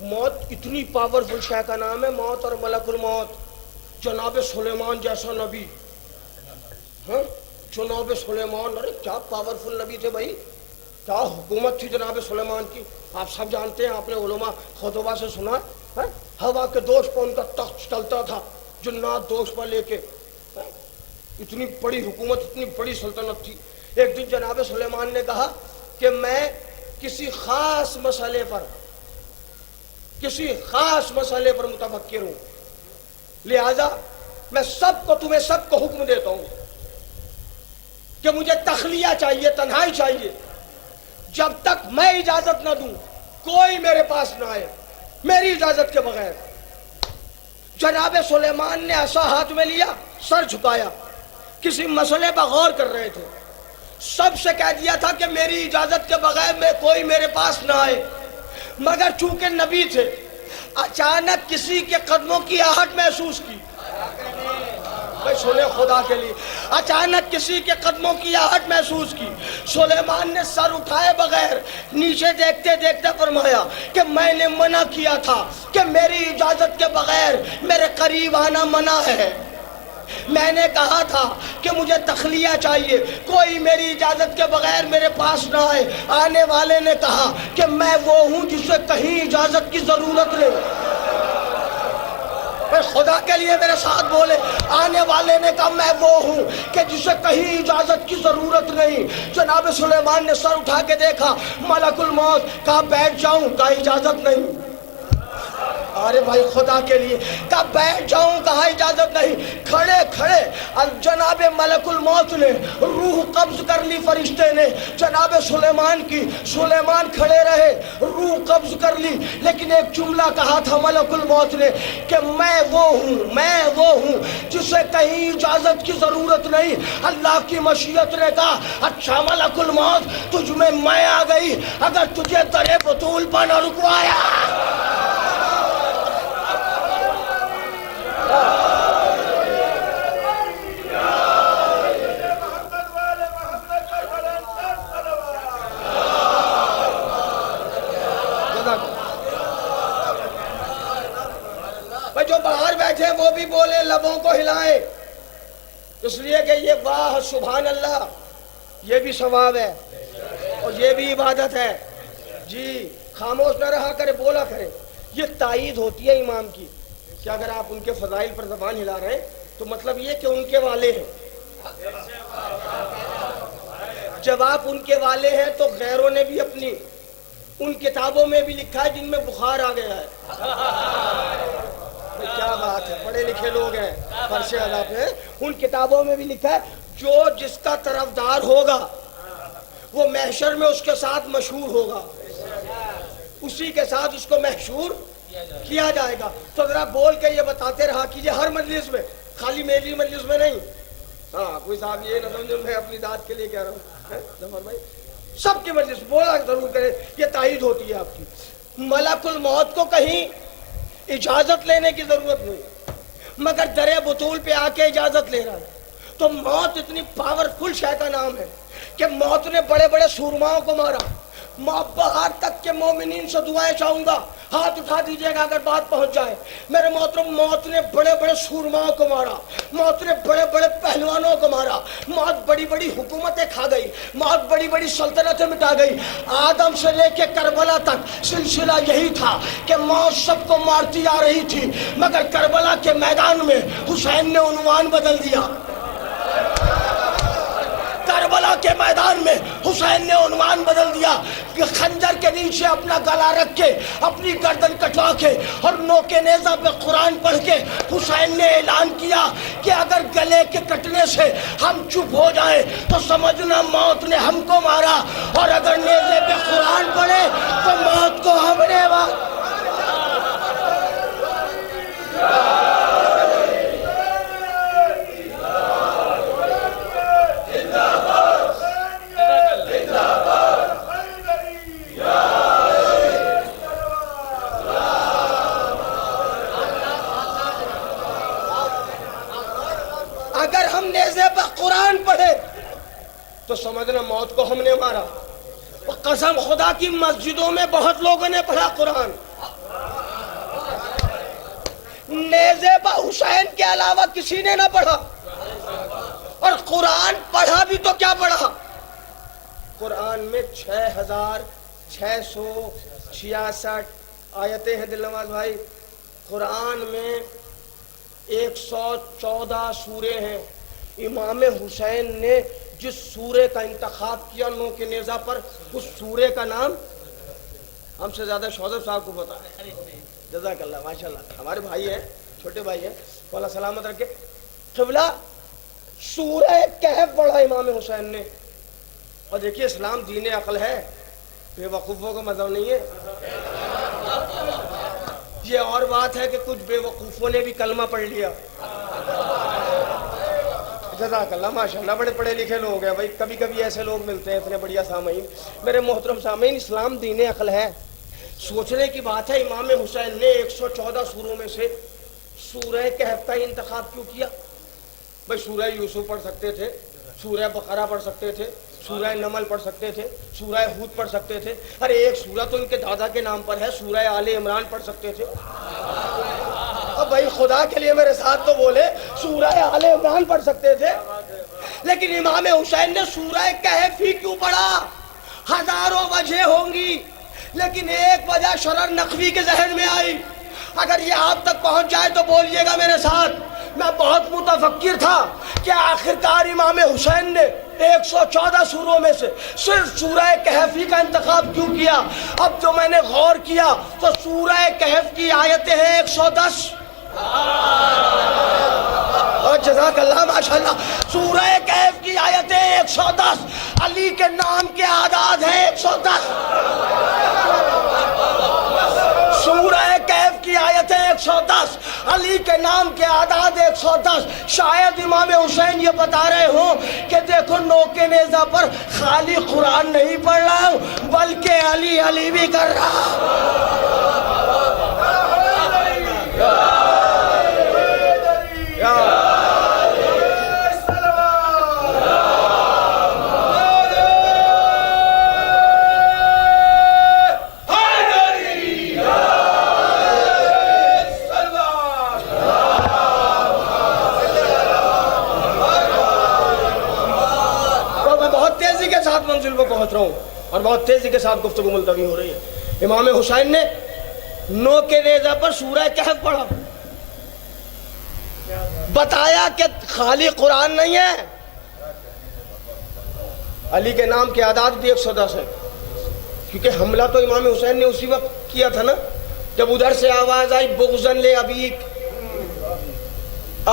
موت اتنی پاورفل شے کا نام ہے، موت اور ملک الموت۔ جناب سلیمان جیسا نبی، ہاں جناب سلیمان، ارے کیا پاورفل نبی تھے بھائی، کیا حکومت تھی جناب سلیمان کی، آپ سب جانتے ہیں، آپ نے علماء خطبہ سے سنا، ہوا کے دوش پر ان کا تخت چلتا تھا، جنات دوش پر لے کے، اتنی بڑی حکومت، اتنی بڑی سلطنت تھی۔ ایک دن جناب سلیمان نے کہا کہ میں کسی خاص مسئلے پر متفکر ہوں، لہذا میں تمہیں سب کو حکم دیتا ہوں کہ مجھے تخلیہ چاہیے، تنہائی چاہیے، جب تک میں اجازت نہ دوں کوئی میرے پاس نہ آئے میری اجازت کے بغیر۔ جناب سلیمان نے ایسا ہاتھ میں لیا، سر جھکایا، کسی مسئلے پر غور کر رہے تھے، سب سے کہہ دیا تھا کہ میری اجازت کے بغیر میں کوئی میرے پاس نہ آئے، مگر چونکہ نبی تھے، اچانک کسی کے قدموں کی آہٹ محسوس کی، سنے خدا کے لیے، اچانک کسی کے قدموں کی آہٹ محسوس کی۔ سلیمان نے سر اٹھائے بغیر نیچے دیکھتے دیکھتے فرمایا کہ میں نے منع کیا تھا کہ میری اجازت کے بغیر میرے قریب آنا منع ہے، میں نے کہا تھا کہ مجھے تخلیہ چاہیے، کوئی میری اجازت کے بغیر میرے پاس نہ آئے۔ آنے والے نے کہا کہ میں وہ ہوں جسے کہیں اجازت کی ضرورت نہیں، خدا کے لیے میرے ساتھ بولے، آنے والے نے کہا میں وہ ہوں کہ جسے کہیں اجازت کی ضرورت نہیں۔ جناب سلیمان نے سر اٹھا کے دیکھا، ملک الموت، کہا بیٹھ جاؤں، کہا اجازت نہیں، ارے بھائی خدا کے لیے، کہا بیٹھ جاؤں، کہا اجازت نہیں، کھڑے کھڑے جناب ملک الموت نے روح قبض کر لی، فرشتے نے جناب سلیمان کی، سلیمان کھڑے رہے، روح قبض کر لی، لیکن ایک جملہ کہا تھا ملک الموت نے کہ میں وہ ہوں جسے کہیں اجازت کی ضرورت نہیں۔ اللہ کی مشیت نے کہا اچھا ملک الموت، تجھ میں آ گئی، اگر تجھے در بطول پر نہ رکوایا، جو باہر بیٹھے وہ بھی بولے، لبوں کو ہلائیں، اس لیے کہ یہ واہ سبحان اللہ، یہ بھی ثواب ہے اور یہ بھی عبادت ہے۔ جی خاموش نہ رہا کرے، بولا کرے، یہ تائید ہوتی ہے امام کی کہ اگر آپ ان کے فضائل پر زبان ہلا رہے ہیں تو مطلب یہ کہ ان کے والے ہیں، جب آپ ان کے والے ہیں تو غیروں نے بھی اپنی ان کتابوں میں بھی لکھا ہے جن میں بخار آ گیا ہے، کیا بات ہے، پڑھے لکھے لوگ ہیں، فرش اعلیٰ پہ، ان کتابوں میں بھی لکھا ہے جو جس کا طرفدار ہوگا وہ محشر میں اس کے ساتھ مشہور ہوگا، اسی کے ساتھ اس کو محشور کیا جائے گا۔ تو ذرا بول کے یہ بتاتے رہا کیجئے ہر مجلس میں، خالی میری مجلس میں نہیں، ہاں کوئی صاحب یہ نہ سمجھے میں اپنی ذات کے لیے کہہ رہا ہوں، ظفر بھائی سب کی مجلس بولا ضرور کرے، یہ تائید ہوتی ہے آپ کی۔ ملک الموت کو کہیں اجازت لینے کی ضرورت نہیں، مگر در بطول پہ آ کے اجازت لے رہا ہے، تو موت اتنی پاورفل شے کا نام ہے کہ موت نے بڑے بڑے سورماؤں کو مارا. باہر تک کے مومنین سے دعائیں چاہوں گا, ہاتھ اٹھا دیجئے گا اگر بات پہنچ جائے. میرے محترم, موت نے بڑے بڑے سورماؤں کو مارا, موت نے بڑے بڑے پہلوانوں کو مارا, موت بڑی بڑی حکومتیں کھا گئی, موت بڑی بڑی سلطنتیں مٹا گئی. آدم سے لے کے کربلا تک سلسلہ یہی تھا کہ موت سب کو مارتی آ رہی تھی, مگر کربلا کے میدان میں حسین نے عنوان بدل دیا. کربلا کے میدان میں حسین نے عنوان بدل دیا کہ خنجر کے نیچے اپنا گلا رکھ کے, اپنی گردن کٹوا کے اور نوکے نیزہ پہ قرآن پڑھ کے حسین نے اعلان کیا کہ اگر گلے کے کٹنے سے ہم چپ ہو جائیں تو سمجھنا موت نے ہم کو مارا, اور اگر نیزے پہ قرآن پڑھے تو موت کو ہم نے مارا. اگر ہم نیزے پہ قرآن پڑھے تو سمجھنا موت کو ہم نے مارا. قسم خدا کی مسجدوں میں بہت لوگوں نے پڑھا قرآن, نیزے پہ حسین کے علاوہ کسی نے نہ پڑھا. اور قرآن پڑھا بھی تو کیا پڑھا, قرآن میں 6666 آیتیں ہیں. دل نواز بھائی, قرآن میں 114 سورے ہیں. امام حسین نے جس سورے کا انتخاب کیا نو کے نیزہ پر, اس سورے کا نام ہم سے زیادہ شوذب صاحب کو پتا ہے. جزاک اللہ, ماشاءاللہ, ہمارے بھائی ہیں, چھوٹے بھائی ہیں, اللہ سلامت رکھے. قبلہ سورہ کہف پڑھا امام حسین نے. اور دیکھیے اسلام دین عقل ہے, بے وقوفوں کا مذہب نہیں ہے. یہ اور بات ہے کہ کچھ بے وقوفوں نے بھی کلمہ پڑھ لیا. جزاک اللہ, ماشاءاللہ, بڑے پڑھے لکھے لوگ ہیں بھائی. کبھی کبھی ایسے لوگ ملتے ہیں اتنے بڑھیا سامعین. میرے محترم سامعین, اسلام دین عقل ہے. سوچنے کی بات ہے امام حسین نے 114 سوروں میں سے سورہ کہف کا انتخاب کیوں کیا؟ بھائی سورہ یوسف پڑھ سکتے تھے, سورہ بقرہ پڑھ سکتے تھے, سورہ نمل پڑھ سکتے تھے, سورہ ہود پڑھ سکتے تھے. ارے ایک سورہ تو ان کے دادا کے نام پر ہے, سورہ آل عمران پڑھ سکتے تھے. اب بھائی خدا کے لیے میرے ساتھ تو بولے, سورہ آل عمران پڑھ سکتے تھے. لیکن امام حسین نے سورہ کہف ہی کیوں پڑھا؟ ہزاروں وجہ ہوں گی, لیکن ایک وجہ شرر نقوی کے ذہن میں آئی. اگر یہ آپ تک پہنچ جائے تو بولیے گا میرے ساتھ. میں بہت متفکر تھا کہ آخرکار امام حسین نے 114 سوروں میں سے صرف سورہ کہف کا انتخاب کیوں کیا؟ اب جو میں نے غور کیا تو سورہ کہف کی آیتیں ہیں 110. اور جزاک اللہ, ماشاءاللہ, سورہ کہف کی آیتیں 110. علی کے نام کے اعداد ہیں 110. سورہ کہف کی آیتیں 110, علی کے نام کے اعداد 110. شاید امام حسین یہ بتا رہے ہوں کہ دیکھو نوکے نیزہ پر خالی قرآن نہیں پڑھ رہا ہوں, بلکہ علی علی بھی کر رہا ہوں. منزل کو پہنچ رہا ہوں اور بہت تیزی کے ساتھ گفتگو ملتوی ہو رہی ہے. امام حسین نے نو کے نیزہ پر سورہ کہف پڑھا, بتایا کہ خالی قرآن نہیں ہے, علی کے نام کے اعداد بھی 110 ہے. کیونکہ حملہ تو امام حسین نے اسی وقت کیا تھا نا جب ادھر سے آواز آئی بغضن لے ابیک,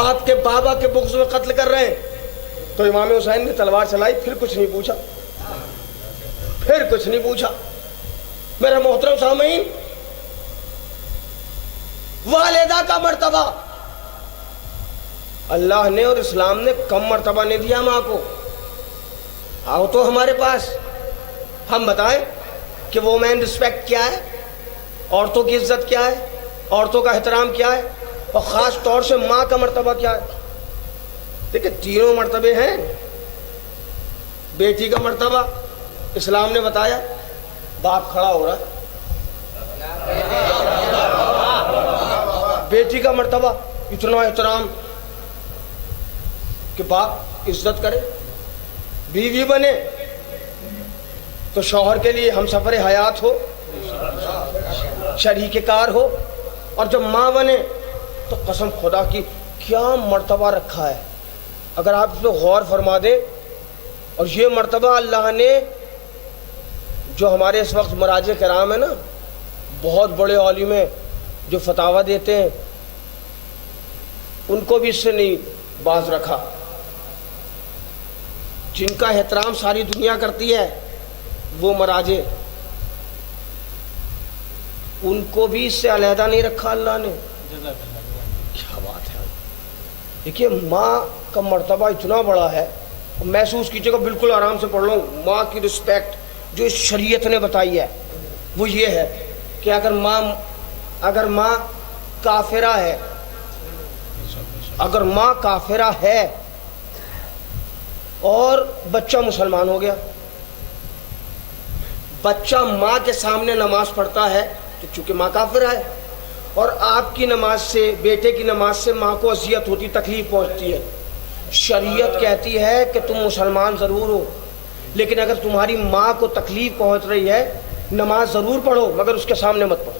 آپ کے بابا کے بغض میں قتل کر رہے ہیں. تو امام حسین نے تلوار چلائی, پھر کچھ نہیں پوچھا, پھر کچھ نہیں پوچھا. میرے محترم سامعین, والدہ کا مرتبہ اللہ نے اور اسلام نے کم مرتبہ نہیں دیا ماں کو. آؤ تو ہمارے پاس, ہم بتائیں کہ وومین رسپیکٹ کیا ہے, عورتوں کی عزت کیا ہے, عورتوں کا احترام کیا ہے, اور خاص طور سے ماں کا مرتبہ کیا ہے. دیکھیں تینوں مرتبے ہیں. بیٹی کا مرتبہ اسلام نے بتایا, باپ کھڑا ہو رہا ہے. بیٹی کا مرتبہ اتنا احترام کہ باپ عزت کرے. بیوی بنے تو شوہر کے لیے ہم سفر حیات ہو, شریک کار ہو. اور جب ماں بنے تو قسم خدا کی کیا مرتبہ رکھا ہے. اگر آپ اس پہ غور فرما دیں, اور یہ مرتبہ اللہ نے جو ہمارے اس وقت مراجع کرام ہیں نا, بہت بڑے عالم ہیں جو فتاویٰ دیتے ہیں, ان کو بھی اس سے نہیں باز رکھا. جن کا احترام ساری دنیا کرتی ہے وہ مراجع, ان کو بھی اس سے علیحدہ نہیں رکھا اللہ نے. کیا بات ہے. دیکھیے ماں کا مرتبہ اتنا بڑا ہے, محسوس کیجیے گا, بالکل آرام سے پڑھ لو. ماں کی رسپیکٹ جو اس شریعت نے بتائی ہے وہ یہ ہے کہ اگر ماں کافرہ ہے, اگر ماں کافرہ ہے اور بچہ مسلمان ہو گیا, بچہ ماں کے سامنے نماز پڑھتا ہے تو چونکہ ماں کافرہ ہے, اور آپ کی نماز سے, بیٹے کی نماز سے ماں کو اذیت ہوتی, تکلیف پہنچتی ہے. شریعت کہتی ہے کہ تم مسلمان ضرور ہو, لیکن اگر تمہاری ماں کو تکلیف پہنچ رہی ہے, نماز ضرور پڑھو مگر اس کے سامنے مت پڑھو.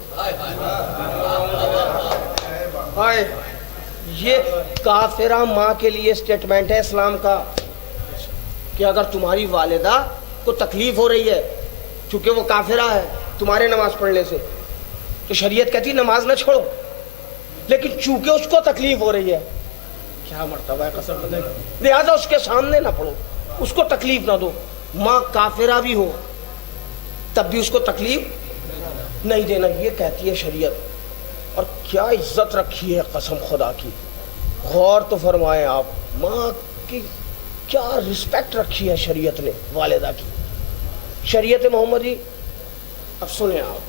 یہ کافرہ ماں کے لیے سٹیٹمنٹ ہے اسلام کا کہ اگر تمہاری والدہ کو تکلیف ہو رہی ہے چونکہ وہ کافرہ ہے تمہارے نماز پڑھنے سے, تو شریعت کہتی نماز نہ چھوڑو, لیکن چونکہ اس کو تکلیف ہو رہی ہے, کیا مرتبہ ہے قسم خدا کی, لہذا اس کے سامنے نہ پڑھو, اس کو تکلیف نہ دو. ماں کافرہ بھی ہو تب بھی اس کو تکلیف نہیں دینا, یہ کہتی ہے شریعت. اور کیا عزت رکھی ہے قسم خدا کی, غور تو فرمائیں آپ. ماں کی کیا رسپیکٹ رکھی ہے شریعت نے والدہ کی. شریعت محمدی, اب سنیں آپ,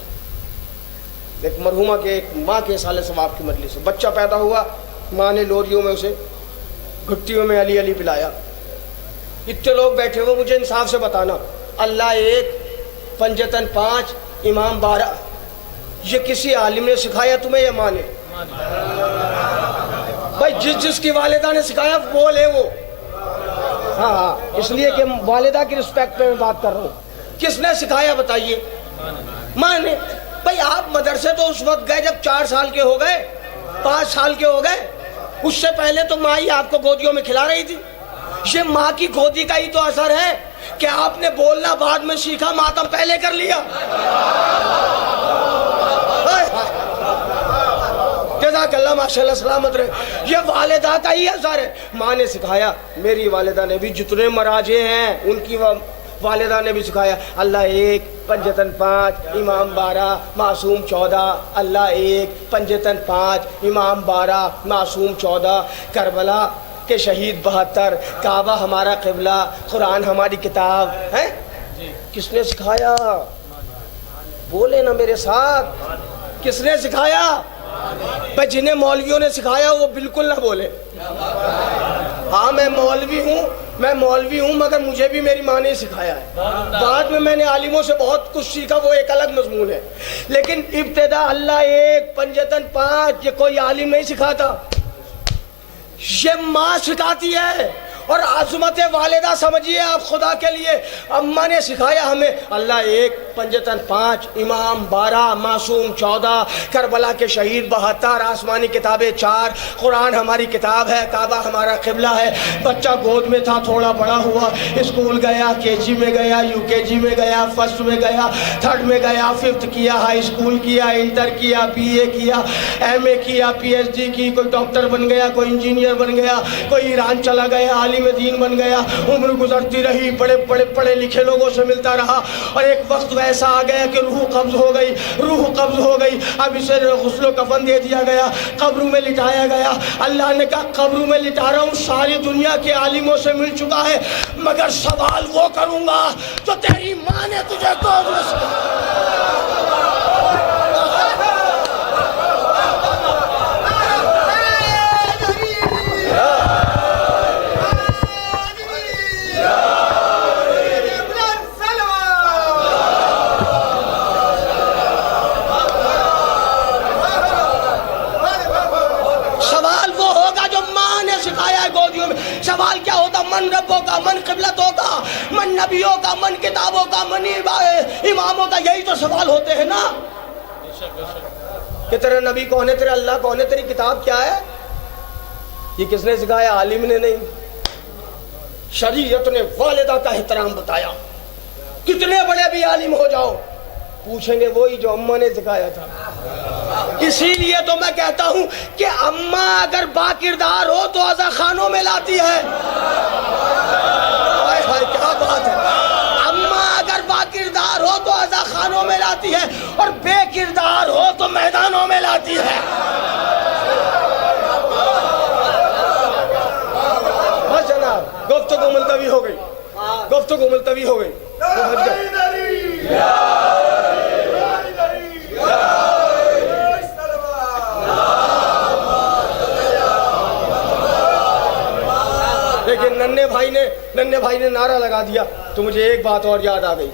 ایک مرحومہ کے, ایک ماں کے سال ثواب کی مجلس سے بچہ پیدا ہوا, ماں نے لوریوں میں اسے گھٹیوں میں علی علی پلایا. اتنے لوگ بیٹھے ہوئے, مجھے انصاف سے بتانا, اللہ ایک, پنجتن پانچ, امام 12, یہ کسی عالم نے سکھایا تمہیں یا ماں نے؟ بھائی جس کی والدہ نے سکھایا وہ لے وہ. ہاں اس لیے کہ والدہ کی رسپیکٹ پہ میں بات کر رہا ہوں. کس نے سکھایا بتائیے؟ ماں نے. بھائی آپ مدرسے تو اس وقت گئے جب 4 سال کے ہو گئے, 5 سال کے ہو گئے, اس سے پہلے تو ماں ہی آپ کو گودیوں میں کھلا رہی تھی. یہ ماں کی گودی کا ہی تو اثر ہے کہ آپ نے بولنا بعد میں سیکھا, ماتم پہلے کر لیا. جزاک اللہ, ماشاءاللہ, سلامت رہے. یہ والدہ کا ہی اثر ہے. ماں نے سکھایا, میری والدہ نے بھی, جتنے مراجع ہیں ان کی والدہ نے بھی سکھایا, اللہ ایک, پنجتن 5, امام 12, معصوم 14, اللہ ایک, پنجتن 5, امام 12, معصوم 14, کربلا کے شہید 72, کعبہ ہمارا قبلہ, قرآن ہماری کتاب ہے. کس نے سکھایا؟ بولے نا میرے ساتھ, کس نے سکھایا؟ بھائی جنہیں مولویوں نے سکھایا وہ بالکل نہ بولے. ہاں میں مولوی ہوں مگر مجھے بھی میری ماں نے سکھایا ہے. بعد میں نے عالموں سے بہت کچھ سیکھا, وہ ایک الگ مضمون ہے. لیکن ابتدا اللہ ایک, پنجتن 5, یہ کوئی عالم نہیں سکھاتا, یہ ماں سکھاتی ہے. اور عظمت والدہ سمجھیے آپ خدا کے لیے. اماں نے سکھایا ہمیں, اللہ ایک, پنجتن 5, امام 12, معصوم 14, کربلا کے شہید 72, آسمانی کتابیں 4, قرآن ہماری کتاب ہے, کعبہ ہمارا قبلہ ہے. بچہ گود میں تھا, تھوڑا بڑا ہوا, اسکول گیا, KG میں گیا, UKG میں گیا, فرسٹ میں گیا, تھرڈ میں گیا, ففتھ کیا, ہائی اسکول کیا, انٹر کیا, BA کیا, MA کیا, PhD کی, کوئی ڈاکٹر بن گیا, کوئی انجینئر بن گیا, کوئی ایران چلا گیا, عالم دین بن گیا. عمر گزرتی رہی, بڑے بڑے پڑھے لکھے لوگوں سے ملتا رہا, اور ایک وقت ایسا آ گیا کہ روح قبض ہو گئی. اب اسے غسل و کفن دے دیا گیا, قبروں میں لٹایا گیا. اللہ نے کہا قبروں میں لٹا رہا ہوں, ساری دنیا کے عالموں سے مل چکا ہے, مگر سوال وہ کروں گا جو تیری ماں نے تجھے گود میں سکھایا. سوال کیا ہوتا؟ من ربوں کا، من قبلتوں کا، من نبیوں کا، من کتابوں کا، من اماموں کا، یہی تو سوال ہوتے ہیں نا کہ تیرا نبی کون ہے، تیرا اللہ کون ہے، تیری کتاب کیا ہے؟ یہ کس نے سکھایا؟ عالم نے نہیں، شریعت نے والدہ کا احترام بتایا۔ کتنے بڑے بھی عالم ہو جاؤ، پوچھیں گے وہی جو اماں نے سکھایا تھا۔ اسی لیے تو میں کہتا ہوں کہ اماں اگر با کردار ہو تو عزا خانوں میں لاتی ہے۔ ہائے ہائے کیا بات ہے! اماں اگر با کردار ہو تو عزا خانوں میں لاتی ہے، اور بے کردار ہو تو میدانوں میں لاتی ہے۔ بس جناب، گفتگو ملتوی ہو گئی، گفتگو ملتوی ہو گئی۔ لیکن ننھے بھائی نے نعرہ لگا دیا تو مجھے ایک بات اور یاد آ گئی۔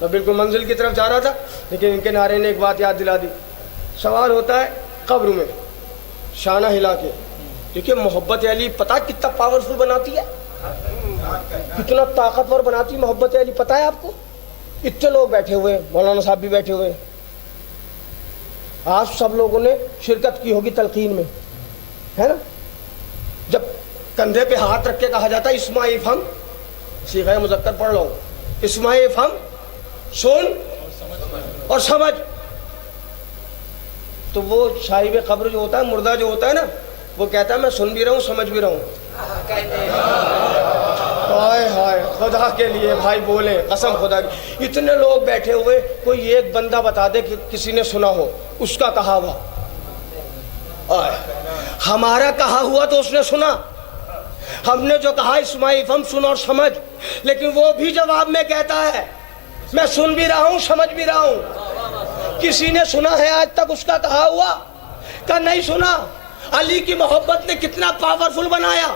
میں بالکل منزل کی طرف جا رہا تھا، لیکن ان کے نعرے نے ایک بات یاد دلا دی۔ سوال ہوتا ہے قبر میں شانہ ہلا کے، دیکھیے محبت علی پتہ کتنا پاورفل بناتی ہے، کتنا طاقتور بناتی ہے محبت علی، پتہ ہے آپ کو؟ اتنے لوگ بیٹھے ہوئے، مولانا صاحب بھی بیٹھے ہوئے، آج سب لوگوں نے شرکت کی ہوگی تلقین میں، ہے نا؟ جب کندھے پہ ہاتھ رکھ کے کہا جاتا ہے اسمع افہم، صیغہ مذکر پڑھ لو، اسمع افہم، سن اور سمجھ، تو وہ صاحب قبر جو ہوتا ہے، مردہ جو ہوتا ہے نا، وہ کہتا ہے میں سن بھی رہا ہوں، سمجھ بھی رہا ہوں۔ ہائے ہائے، خدا کے لیے بھائی بولے، قسم خدا کی، اتنے لوگ بیٹھے ہوئے، کوئی ایک بندہ بتا دے کہ کسی نے سنا ہو اس کا کہا ہوا۔ ہمارا کہا ہوا تو اس نے سنا، ہم نے جو کہا اسمع افہم، سن اور سمجھ، لیکن وہ بھی جواب میں کہتا ہے میں سن بھی رہا ہوں، سمجھ بھی رہا ہوں۔ کسی نے سنا ہے آج تک اس کا کہا ہوا؟ کہ نہیں سنا۔ علی کی محبت نے کتنا پاورفل بنایا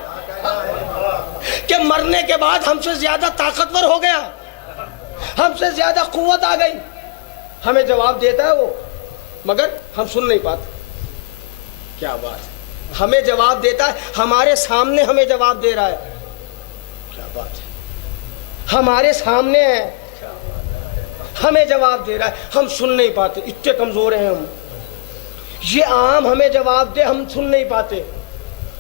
کہ مرنے کے بعد ہم سے زیادہ طاقتور ہو گیا، ہم سے زیادہ قوت آ گئی۔ ہمیں جواب دیتا ہے وہ، مگر ہم سن نہیں پاتے۔ کیا بات ہے! ہمیں جواب دیتا ہے، ہمارے سامنے ہمیں جواب دے رہا ہے۔ کیا بات ہے! ہمارے سامنے ہے، ہمیں جواب دے رہا ہے، ہم سن نہیں پاتے، اتنے کمزور ہیں ہم۔ یہ عام ہمیں جواب دے، ہم سن نہیں پاتے،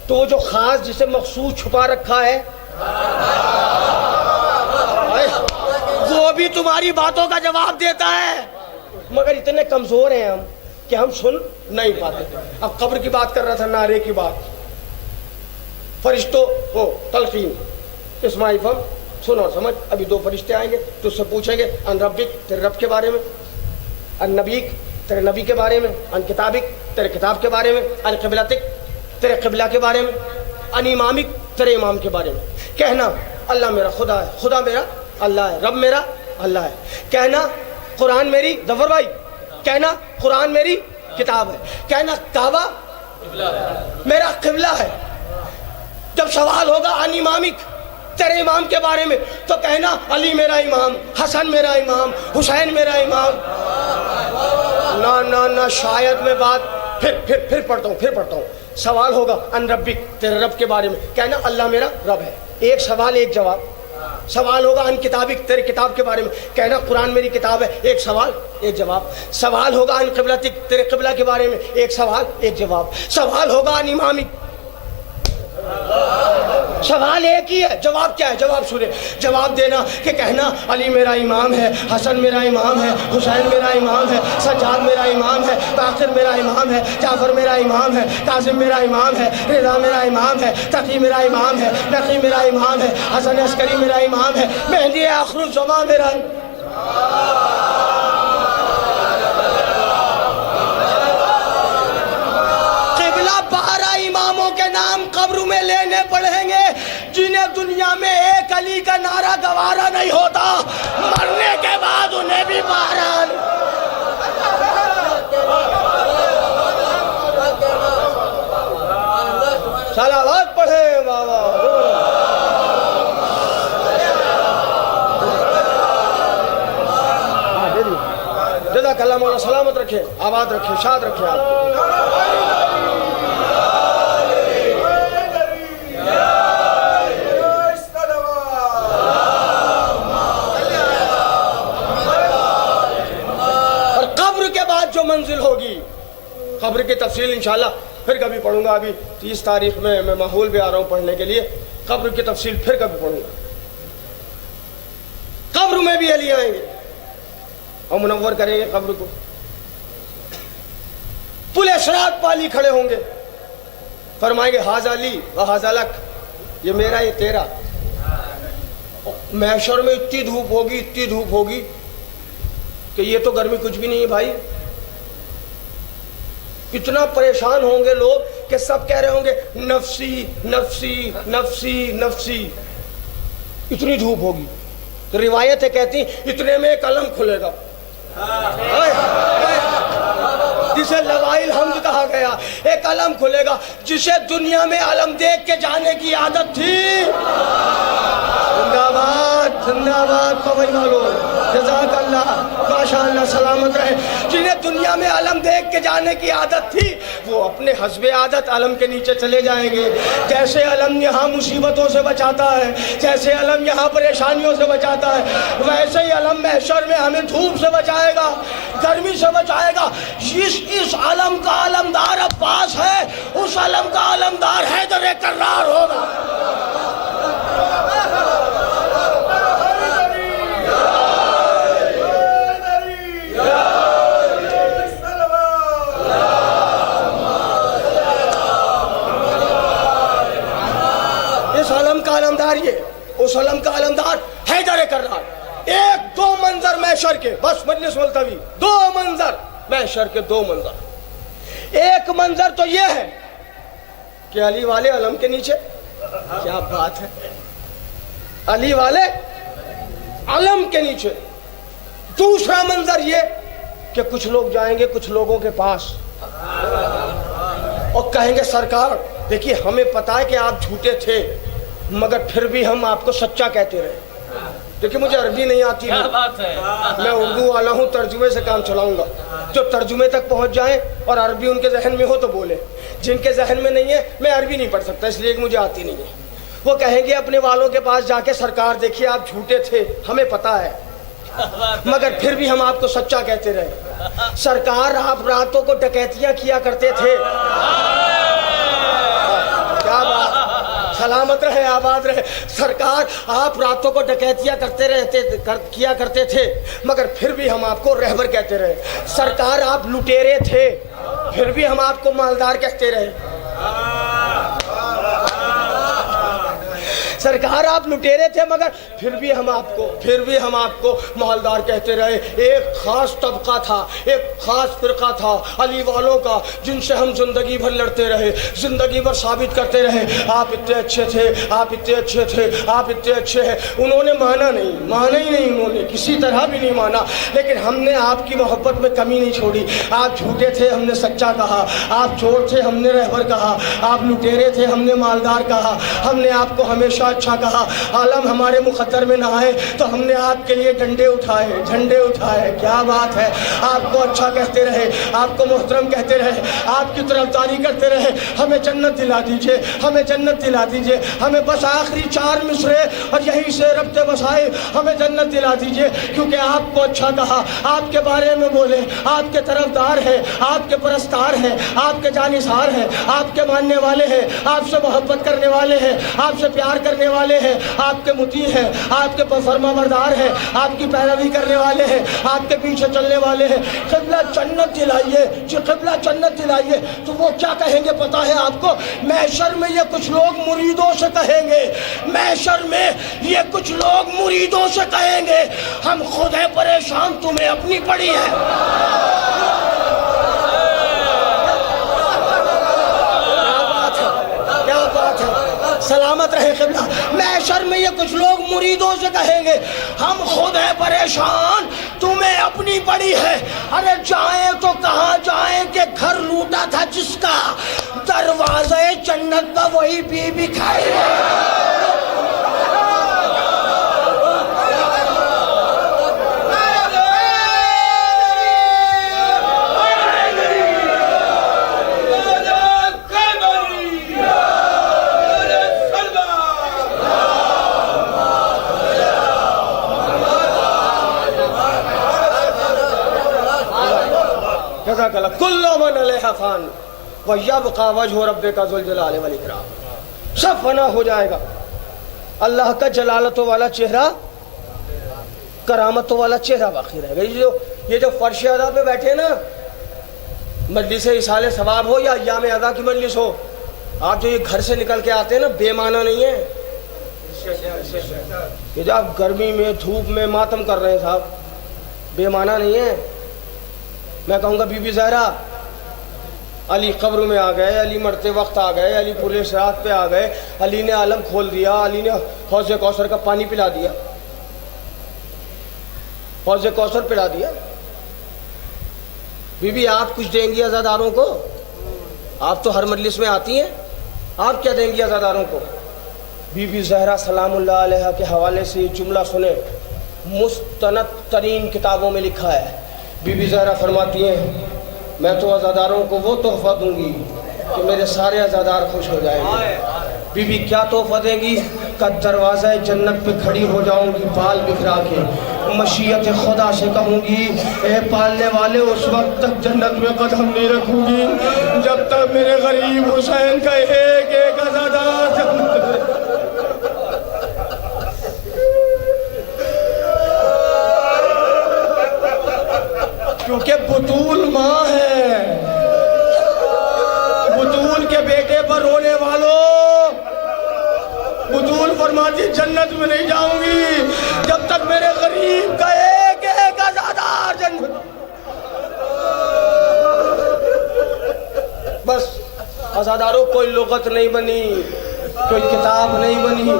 تو وہ جو خاص جسے مخصوص چھپا رکھا ہے وہ بھی تمہاری باتوں کا جواب دیتا ہے، مگر اتنے کمزور ہیں ہم کہ ہم سن نہیں پاتے۔ اب قبر کی بات کر رہا تھا، نعرے کی بات، فرشتوں وہ تلقین، اسمع افہم، سن اور سمجھ۔ ابھی دو فرشتے آئیں گے تو اس سے پوچھیں گے ان ربک، تیرے رب کے بارے میں، ان نبیک، تیرے نبی کے بارے میں، ان کتابک، تیرے کتاب کے بارے میں، ان قبلتک، تیرے قبلہ کے بارے میں، ان امامک، تیرے امام کے بارے میں۔ کہنا اللہ میرا خدا ہے، خدا میرا اللہ ہے، رب میرا اللہ ہے۔ کہنا قرآن میری، ظفر بھائی، کہنا قرآن میری کتاب ہے۔ کہنا کعبہ میرا قبلہ ہے۔ جب سوال ہوگا ان امامک، تیرے امام کے بارے میں، تو کہنا علی میرا امام، حسن میرا امام، حسین میرا امام۔ نہ نہ نہ، شاید میں بات پھر پڑھتا ہوں۔ سوال ہوگا ان ربک، تیرے رب کے بارے میں، کہنا اللہ میرا رب ہے۔ ایک سوال ایک جواب۔ سوال ہوگا ان کتابک، تیرے کتاب کے بارے میں، کہنا قرآن میری کتاب ہے، ایک سوال ایک جواب۔ سوال ہوگا ان قبلتک، تیرے قبلہ کے بارے میں، ایک سوال ایک جواب۔ سوال ہوگا ان امامک، سوال ایک ہی ہے، جواب کیا ہے؟ جواب سنے، جواب دینا کہ کہنا علی میرا امام ہے، حسن میرا امام ہے، حسین میرا امام ہے، سجاد میرا امام ہے، باقر میرا امام ہے، جعفر میرا امام ہے، کاظم میرا امام ہے، رضا میرا امام ہے، تقی میرا امام ہے، نقی میرا امام ہے، حسن عسکری میرا امام ہے، مہدی آخر الزمان میرا۔ قبلہ 12 اماموں کے نام قبر میں لینے پڑیں گے، جنہیں دنیا میں ایک علی کا نعرہ گوارا نہیں ہوتا، مرنے کے بعد انہیں بھی بہرحال۔ صلوات پڑھیں بابا۔ جزاک اللہ مولا، سلامت رکھے، آباد رکھے، شاد رکھے آپ کو۔ قبر کی تفصیل انشاءاللہ پھر کبھی پڑھوں گا. ابھی 30 تاریخ میں ماحول بھی آ رہا ہوں پڑھنے کے لیے. قبر کی تفصیل پھر کبھی پڑھوں گا. قبر میں بھی علی آئیں گے اور منور کریں گے قبر کو. پورے صراط پالی کھڑے ہوں گے, فرمائیں گے ھذا لی و ھذا لک, یہ میرا یہ تیرا. محشر میں اتنی دھوپ ہوگی کہ یہ تو گرمی کچھ بھی نہیں ہے بھائی. اتنا پریشان ہوں گے لوگ کہ سب کہہ رہے ہوں گے نفسی نفسی نفسی نفسی. اتنی دھوپ ہوگی. روایتیں کہتی اتنے میں ایک علم کھلے گا جسے لوائل حمد کہا گیا. ایک علم کھلے گا جسے دنیا میں علم دیکھ کے جانے کی عادت تھی. زندہ آباد زندہ آباد پوئی والو, جزاک اللہ, ماشاء اللہ, سلامت رہے. جنہیں دنیا میں علم دیکھ کے جانے کی عادت تھی وہ اپنے حسب عادت علم کے نیچے چلے جائیں گے. جیسے علم یہاں مصیبتوں سے بچاتا ہے, جیسے علم یہاں پریشانیوں سے بچاتا ہے, ویسے ہی علم محشر میں ہمیں دھوپ سے بچائے گا, گرمی سے بچائے گا. اس علم کا علمدار عباس ہے, اس علم کا علمدار حیدر کرار ہوگا. اس علم کا علمدار یہ, اس علم کا علمدار حیدر کرار. ایک دو منظر محشر کے, بس مجلس ملتوی, دو منظر محشر کے, دو منظر. ایک منظر تو یہ ہے کہ علی والے علم کے نیچے, کیا بات ہے, علی والے علم کے نیچے. دوسرا منظر یہ کہ کچھ لوگ جائیں گے کچھ لوگوں کے پاس اور کہیں گے سرکار دیکھیے ہمیں پتا ہے کہ آپ جھوٹے تھے مگر پھر بھی ہم آپ کو سچا کہتے رہے. دیکھیے مجھے عربی نہیں آتی ہے, میں اردو والا ہوں, ترجمے سے کام چلاؤں گا. جو ترجمے تک پہنچ جائیں اور عربی ان کے ذہن میں ہو تو بولے, جن کے ذہن میں نہیں ہے میں عربی نہیں پڑھ سکتا اس لیے کہ مجھے آتی نہیں ہے. وہ کہیں گے اپنے والوں کے پاس جا کے سرکار دیکھیے آپ جھوٹے تھے ہمیں پتا ہے مگر پھر بھی ہم آپ کو سچا کہتے رہے. سرکار آپ راتوں کو ڈکیتیاں کیا کرتے تھے. کیا بات, سلامت رہے, آباد رہے. سرکار آپ راتوں کو ڈکیتیاں کیا کرتے تھے مگر پھر بھی ہم آپ کو رہبر کہتے رہے. سرکار آپ لٹیرے تھے پھر بھی ہم آپ کو مالدار کہتے رہے. سرکار آپ لٹیرے تھے مگر پھر بھی ہم آپ کو مالدار کہتے رہے. ایک خاص طبقہ تھا, ایک خاص فرقہ تھا علی والوں کا جن سے ہم زندگی بھر لڑتے رہے, زندگی بھر ثابت کرتے رہے آپ اتنے اچھے تھے, آپ اتنے اچھے تھے, آپ اتنے اچھے ہیں. انہوں نے مانا ہی نہیں, انہوں نے کسی طرح بھی نہیں مانا. لیکن ہم نے آپ کی محبت میں کمی نہیں چھوڑی. آپ جھوٹے تھے ہم نے سچا کہا, آپ چور تھے ہم نے رہبر کہا, آپ لٹیرے تھے ہم نے مالدار کہا. ہم نے آپ کو ہمیشہ اچھا کہا. عالم ہمارے مقدر میں نہ آئے تو ہم نے آپ کے لیے ڈنڈے اٹھائے, جھنڈے اٹھائے. کیا بات ہے, آپ کو اچھا کہتے رہے, آپ کو محترم کہتے رہے, آپ کی طرفداری کرتے رہے. ہمیں جنت دلا دیجئے, ہمیں جنت دلا دیجئے. ہمیں بس آخری 4 مصرے اور یہیں سے ربط وسائل, ہمیں جنت دلا دیجئے کیونکہ آپ کو اچھا کہا, آپ کے بارے میں بولے, آپ کے طرفدار ہیں, آپ کے پرستار ہیں, آپ کے جانثار ہیں, آپ کے ماننے والے ہیں, آپ سے محبت کرنے والے ہیں, آپ سے پیار کرنے والے ہیں, آپ کے مطیع ہیں, آپ کے فرما بردار ہیں, آپ کی پیروی کرنے والے ہیں, آپ کے پیچھے چلنے والے ہیں. قبلہ جنت دلائیے, جو قبلہ جنت دلائیے. تو وہ کیا کہیں گے پتا ہے آپ کو؟ محشر میں یہ کچھ لوگ مریدوں سے کہیں گے, محشر میں یہ کچھ لوگ مریدوں سے کہیں گے ہم خود ہیں پریشان تمہیں اپنی پڑی ہے. سلامت رہے قبلہ. محشر میں یہ کچھ لوگ مریدوں سے کہیں گے ہم خود ہیں پریشان تمہیں اپنی پڑی ہے. ارے جائیں تو کہاں جائیں کہ گھر لوٹا تھا جس کا, دروازے جنت کا وہی بی بی کھائی ہے. انک لکل من علیہا فان ویبقی وجہ ربک ذو الجلال والاکرام. سب فنا ہو جائے گا، اللہ کا جلالتوں والا چہرہ، کرامتوں والا چہرہ باقی رہے گا. یہ جو فرش ادا پہ بیٹھے نا، مجلس اصال ثواب ہو یا ایام ادا کی مجلس ہو، آپ جو یہ گھر سے نکل کے آتے ہیں نا، بے معنی نہیں ہے. یہ جو آپ گرمی میں دھوپ میں ماتم کر رہے ہیں صاحب، بے معنی نہیں ہے. میں کہوں گا بی بی زہرا، علی قبر میں آ گئے، علی مرتے وقت آ گئے، علی پورے صراط پہ آ گئے، علی نے عالم کھول دیا، علی نے حوض کوثر کا پانی پلا دیا، حوض کوثر پلا دیا. بی بی آپ کچھ دیں گی عزاداروں کو؟ آپ تو ہر مجلس میں آتی ہیں، آپ کیا دیں گی عزاداروں کو؟ بی بی زہرا سلام اللہ علیہ کے حوالے سے یہ جملہ سنیں، مستند ترین کتابوں میں لکھا ہے. بی بی زہرا فرماتی ہیں میں تو عزاداروں کو وہ تحفہ دوں گی کہ میرے سارے عزادار خوش ہو جائیں گے. بی بی کیا تحفہ دیں گی؟ کہ دروازہ جنت پہ کھڑی ہو جاؤں گی بال بکھرا کے، مشیت خدا سے کہوں گی اے پالنے والے اس وقت تک جنت میں قدم نہیں رکھوں گی جب تک میرے غریب حسین کا ایک ایک عزادار جنت میں. کیونکہ بطول ماں ہے. بطول کے بیٹے پر رونے والوں، بطول فرماتی جنت میں نہیں جاؤں گی جب تک میرے غریب کا ایک ایک عزادار جنت. بس عزاداروں کوئی لغت نہیں بنی، کوئی کتاب نہیں بنی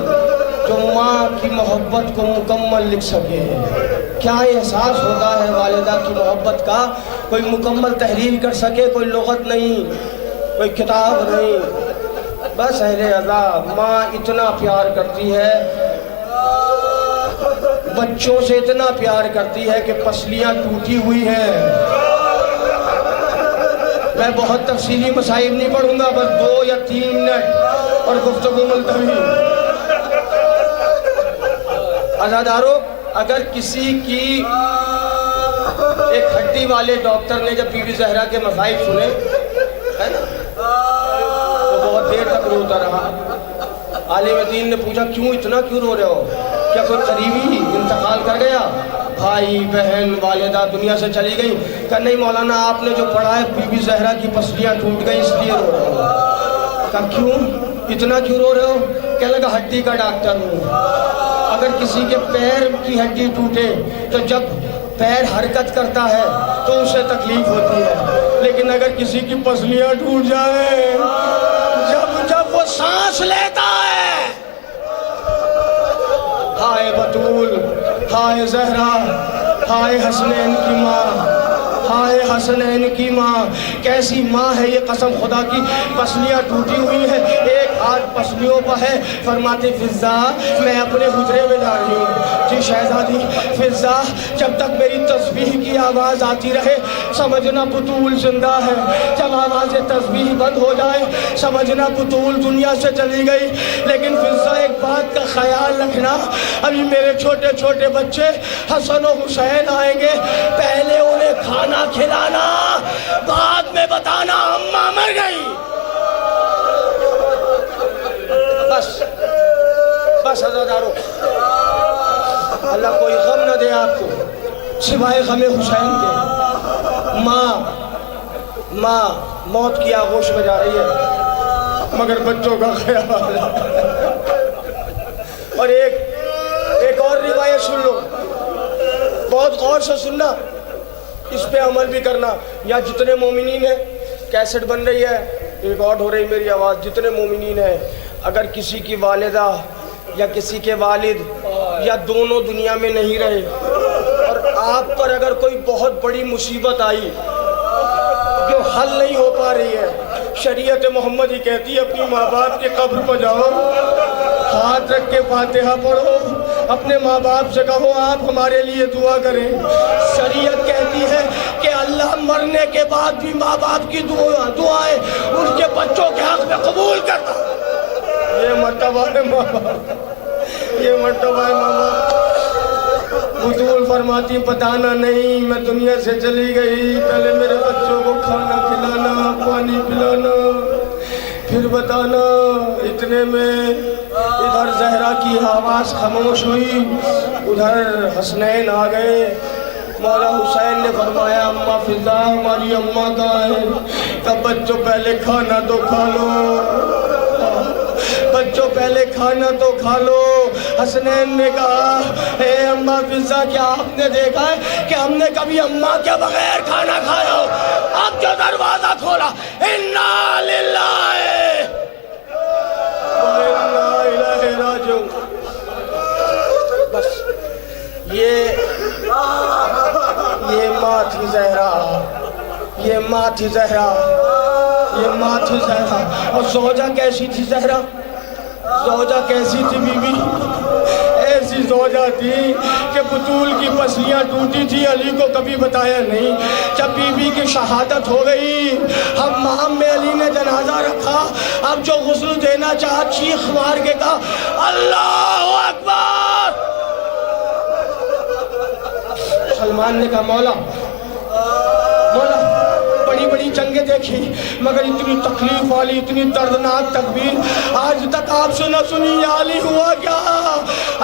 جو ماں کی محبت کو مکمل لکھ سکے. کیا احساس ہوتا ہے والدہ کی محبت کا، کوئی مکمل تحریر کر سکے، کوئی لغت نہیں، کوئی کتاب نہیں. بس اہل عزا، ماں اتنا پیار کرتی ہے، بچوں سے اتنا پیار کرتی ہے کہ پسلیاں ٹوٹی ہوئی ہیں. میں بہت تفصیلی مصائب نہیں پڑھوں گا، بس 2 یا 3 منٹ اور گفتگو ملتوی. عزاداروں، اگر کسی کی ایک ہڈی والے ڈاکٹر نے جب بی بی زہرا کے مصائب سنے ہے نا، تو بہت دیر تک روتا رہا. عالم دین نے پوچھا کیوں اتنا کیوں رو رہے ہو؟ کیا کوئی قریبی انتقال کر گیا؟ بھائی بہن والدہ دنیا سے چلی گئی؟ کہ نہیں مولانا، آپ نے جو پڑھا ہے بی بی زہرا کی پسلیاں ٹوٹ گئی اس لیے رو رہا ہوں. کہ کیوں اتنا کیوں رو رہے ہو؟ کہنے لگا ہڈی کا ڈاکٹر ہوں. اگر کسی کے پیر کی ہڈی ٹوٹے تو جب پیر حرکت کرتا ہے تو اسے تکلیف ہوتی ہے، لیکن اگر کسی کی پسلیاں ٹوٹ جائیں، جب وہ سانس لیتا ہے، ہائے بطول، ہائے زہرا، ہائے حسنین کی ماں، ہائے حسنین کی ماں. کیسی ماں ہے یہ، قسم خدا کی پسلیاں ٹوٹی ہوئی ہیں، ایک ہاتھ پسلیوں پر ہے. فرماتے فضا میں اپنے حجرے میں جا رہی ہوں. جی شہزادی فضا، جب تک میری تسبیح کی آواز آتی رہے سمجھنا بطول زندہ ہے، جب آواز تسبیح بند ہو جائے سمجھنا بطول دنیا سے چلی گئی. لیکن فضا ایک بات کا خیال رکھنا، ابھی میرے چھوٹے چھوٹے بچے حسن و حسین آئیں گے، پہلے انہیں کھانا کھلانا، بعد میں بتانا اماں مر گئی. بس عزادارو، اللہ کوئی غم نہ دے آپ کو سوائے غم حسین کے. ماں موت کی آغوش میں جا رہی ہے مگر بچوں کا خیال. اور ایک اور روایت سن لو، بہت غور سے سننا، اس پہ عمل بھی کرنا. یا جتنے مومنین ہیں، کیسٹ بن رہی ہے، ریکارڈ ہو رہی میری آواز، جتنے مومنین ہیں، اگر کسی کی والدہ یا کسی کے والد یا دونوں دنیا میں نہیں رہے اور آپ پر اگر کوئی بہت بڑی مصیبت آئی جو حل نہیں ہو پا رہی ہے، شریعت محمدی کہتی ہے اپنی ماں باپ کے قبر پر جاؤ، ہاتھ رکھ کے فاتحہ پڑھو، اپنے ماں باپ سے کہو آپ ہمارے لیے دعا کریں. شریعت کہتی ہے کہ اللہ مرنے کے بعد بھی ماں باپ کی دعائیں ان کے بچوں کے حق میں قبول کرتا. یہ مرتبہ ہے ماں باپ، یہ مرتبہ ہے ماں باپ. بطول فرماتی پتانا نہیں میں دنیا سے چلی گئی، پہلے میرے بچوں کو کھانا کھلانا، پانی پلانا، پھر بتانا۔ اتنے میں ادھر زہرا کی آواز خاموش ہوئی، ادھر حسنین آ گئے۔ مولا حسین نے فرمایا اماں فضا ہماری اماں کہاں ہے؟ کہ بچوں پہلے کھانا تو کھا لو، بچوں پہلے کھانا تو کھا لو۔ حسنین نے کہا اے اماں فضا کیا آپ نے دیکھا ہے کہ ہم نے کبھی اماں کے بغیر کھانا کھایا ہو؟ اب جو دروازہ کھولا انا للہ و انا الیہ راجعون، بس یہ ماں تھی زہرا، یہ ماں تھی زہرا، یہ ماں تھی زہرا۔ اور زوجہ کیسی تھی زہرا؟ زوجہ کیسی تھی بی بی؟ ایسی زوجہ تھی کہ بطول کی پسلیاں ٹوٹی تھی، علی کو کبھی بتایا نہیں۔ جب بی بی کی شہادت ہو گئی، حمام میں علی نے جنازہ رکھا، اب جو غسل دینا چاہا چیخ مار کے کہا اللہ اکبر۔ سلمان نے کہا مولا بڑی بڑی جنگیں دیکھی مگر اتنی تکلیف والی، اتنی دردناک تکبیر آج تک آپ سے نہ سنی، یا علی ہوا کیا؟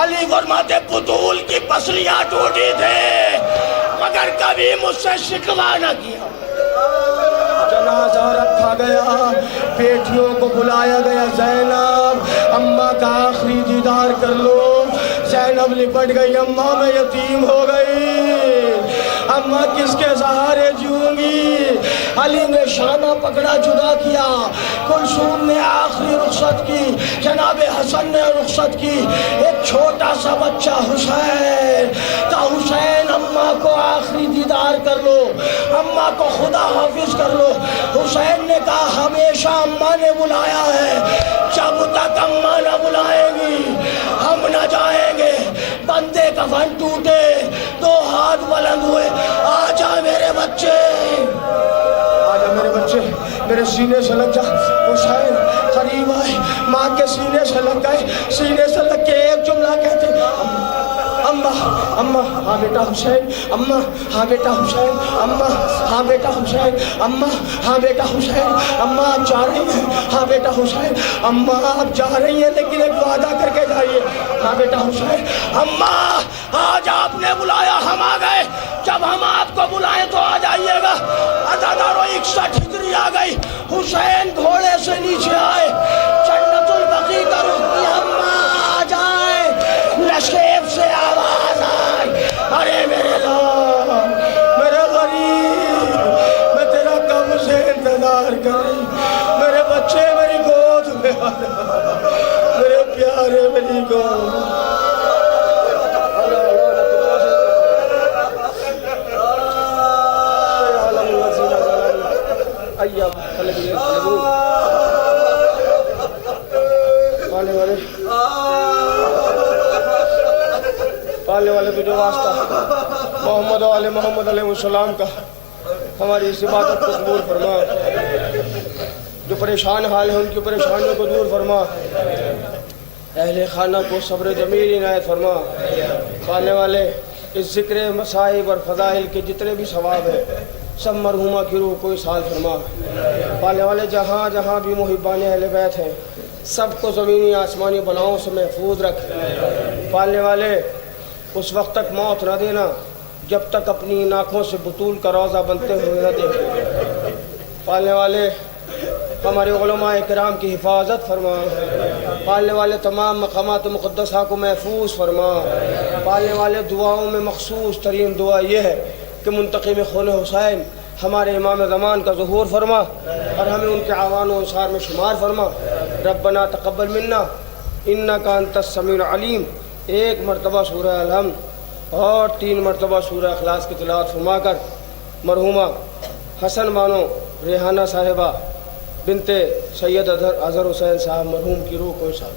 علی فرماتے بطول کی پسلیاں ٹوٹی تھے مگر کبھی مجھ سے شکوہ نہ کیا۔ جنازہ رکھا گیا، بیٹیوں کو بلایا گیا، زینب اماں کا آخری دیدار کر لو۔ زینب لپٹ گئی، اماں میں یتیم ہو گئی، اماں کس کے سہارے جیوں گی؟ علی نے شانہ پکڑا، جدا کیا، کلثوم نے آخری رخصت کی، جناب حسن نے رخصت کی، ایک چھوٹا سا بچہ حسین کا حسین اماں کو آخری دیدار کر لو، اماں کو خدا حافظ کر لو۔ حسین نے کہا ہمیشہ اماں نے بلایا ہے، جب تک اماں نہ بلائیں گی ہم نہ جائیں گے۔ بندے کفن ٹوٹے، دو ہاتھ بلند ہوئے، آجا میرے بچے، آجا میرے بچے، میرے سینے سے لگ جا۔ حسین قریب آئے، ماں کے سینے سے لگ گئے، سینے سے لگ کے ایک جملہ کہتے اماں اماں ہاں بیٹا حسین، اماں ہاں بیٹا حسین، اماں ہاں بیٹا حسین، اماں ہاں بیٹا حسین، اماں آپ جا رہی ہیں؟ ہاں بیٹا حسین، اماں آپ جا رہی ہیں لیکن ایک وعدہ کر کے جائیے۔ ہاں بیٹا حسین، اماں آج آپ نے بلایا ہم آ گئے، جب ہم آپ کو بلائیں تو آ جائیے گا۔ عزادارو 61 ہجری آ گئی، حسین گھوڑے سے نیچے آئے، جنت البقیع کا رخ کیا، اماں آ جائیں، نشیب سے آواز آئی ارے میرے لال میرے غریب، میں تیرا کب سے انتظار کر رہی، میرے بچے میری گود میں آ جا، میرے پیارے میری گود۔ پالنے والے تجھے واسطہ محمد و آل محمد علیہ السلام کا ہماری اس عبادت کو قبول فرما، جو پریشان حال ہیں ان کی پریشانیوں کو دور فرما، اہل خانہ کو صبر جمیل عنایت فرما۔ پالنے والے اس ذکر مصائب اور فضائل کے جتنے بھی ثواب ہیں سب مرحومہ کی روح کو اصال فرما۔ پالنے والے جہاں جہاں بھی محبان اہل بیت ہیں سب کو زمینی آسمانی بلاؤں سے محفوظ رکھ۔ پالنے والے اس وقت تک موت نہ دینا جب تک اپنی آنکھوں سے بطول کا روضہ بنتے ہوئے نہ دیکھیں۔ پالنے والے ہمارے علماء کرام کی حفاظت فرما، پالنے والے تمام مقامات مقدسہ کو محفوظ فرما۔ پالنے والے دعاؤں میں مخصوص ترین دعا یہ ہے کہ منتقم خون حسین ہمارے امام زمان کا ظہور فرما اور ہمیں ان کے اعوان و انصار میں شمار فرما۔ ربنا تقبل منا انکا انت السمیع العلیم، ایک مرتبہ سورہ الحمد اور 3 مرتبہ سورہ اخلاص کی تلاوت فرما کر مرحومہ حسن بانو ریحانہ صاحبہ بنت سید اظہر حسین صاحب مرحوم کی روح کو ارشاد۔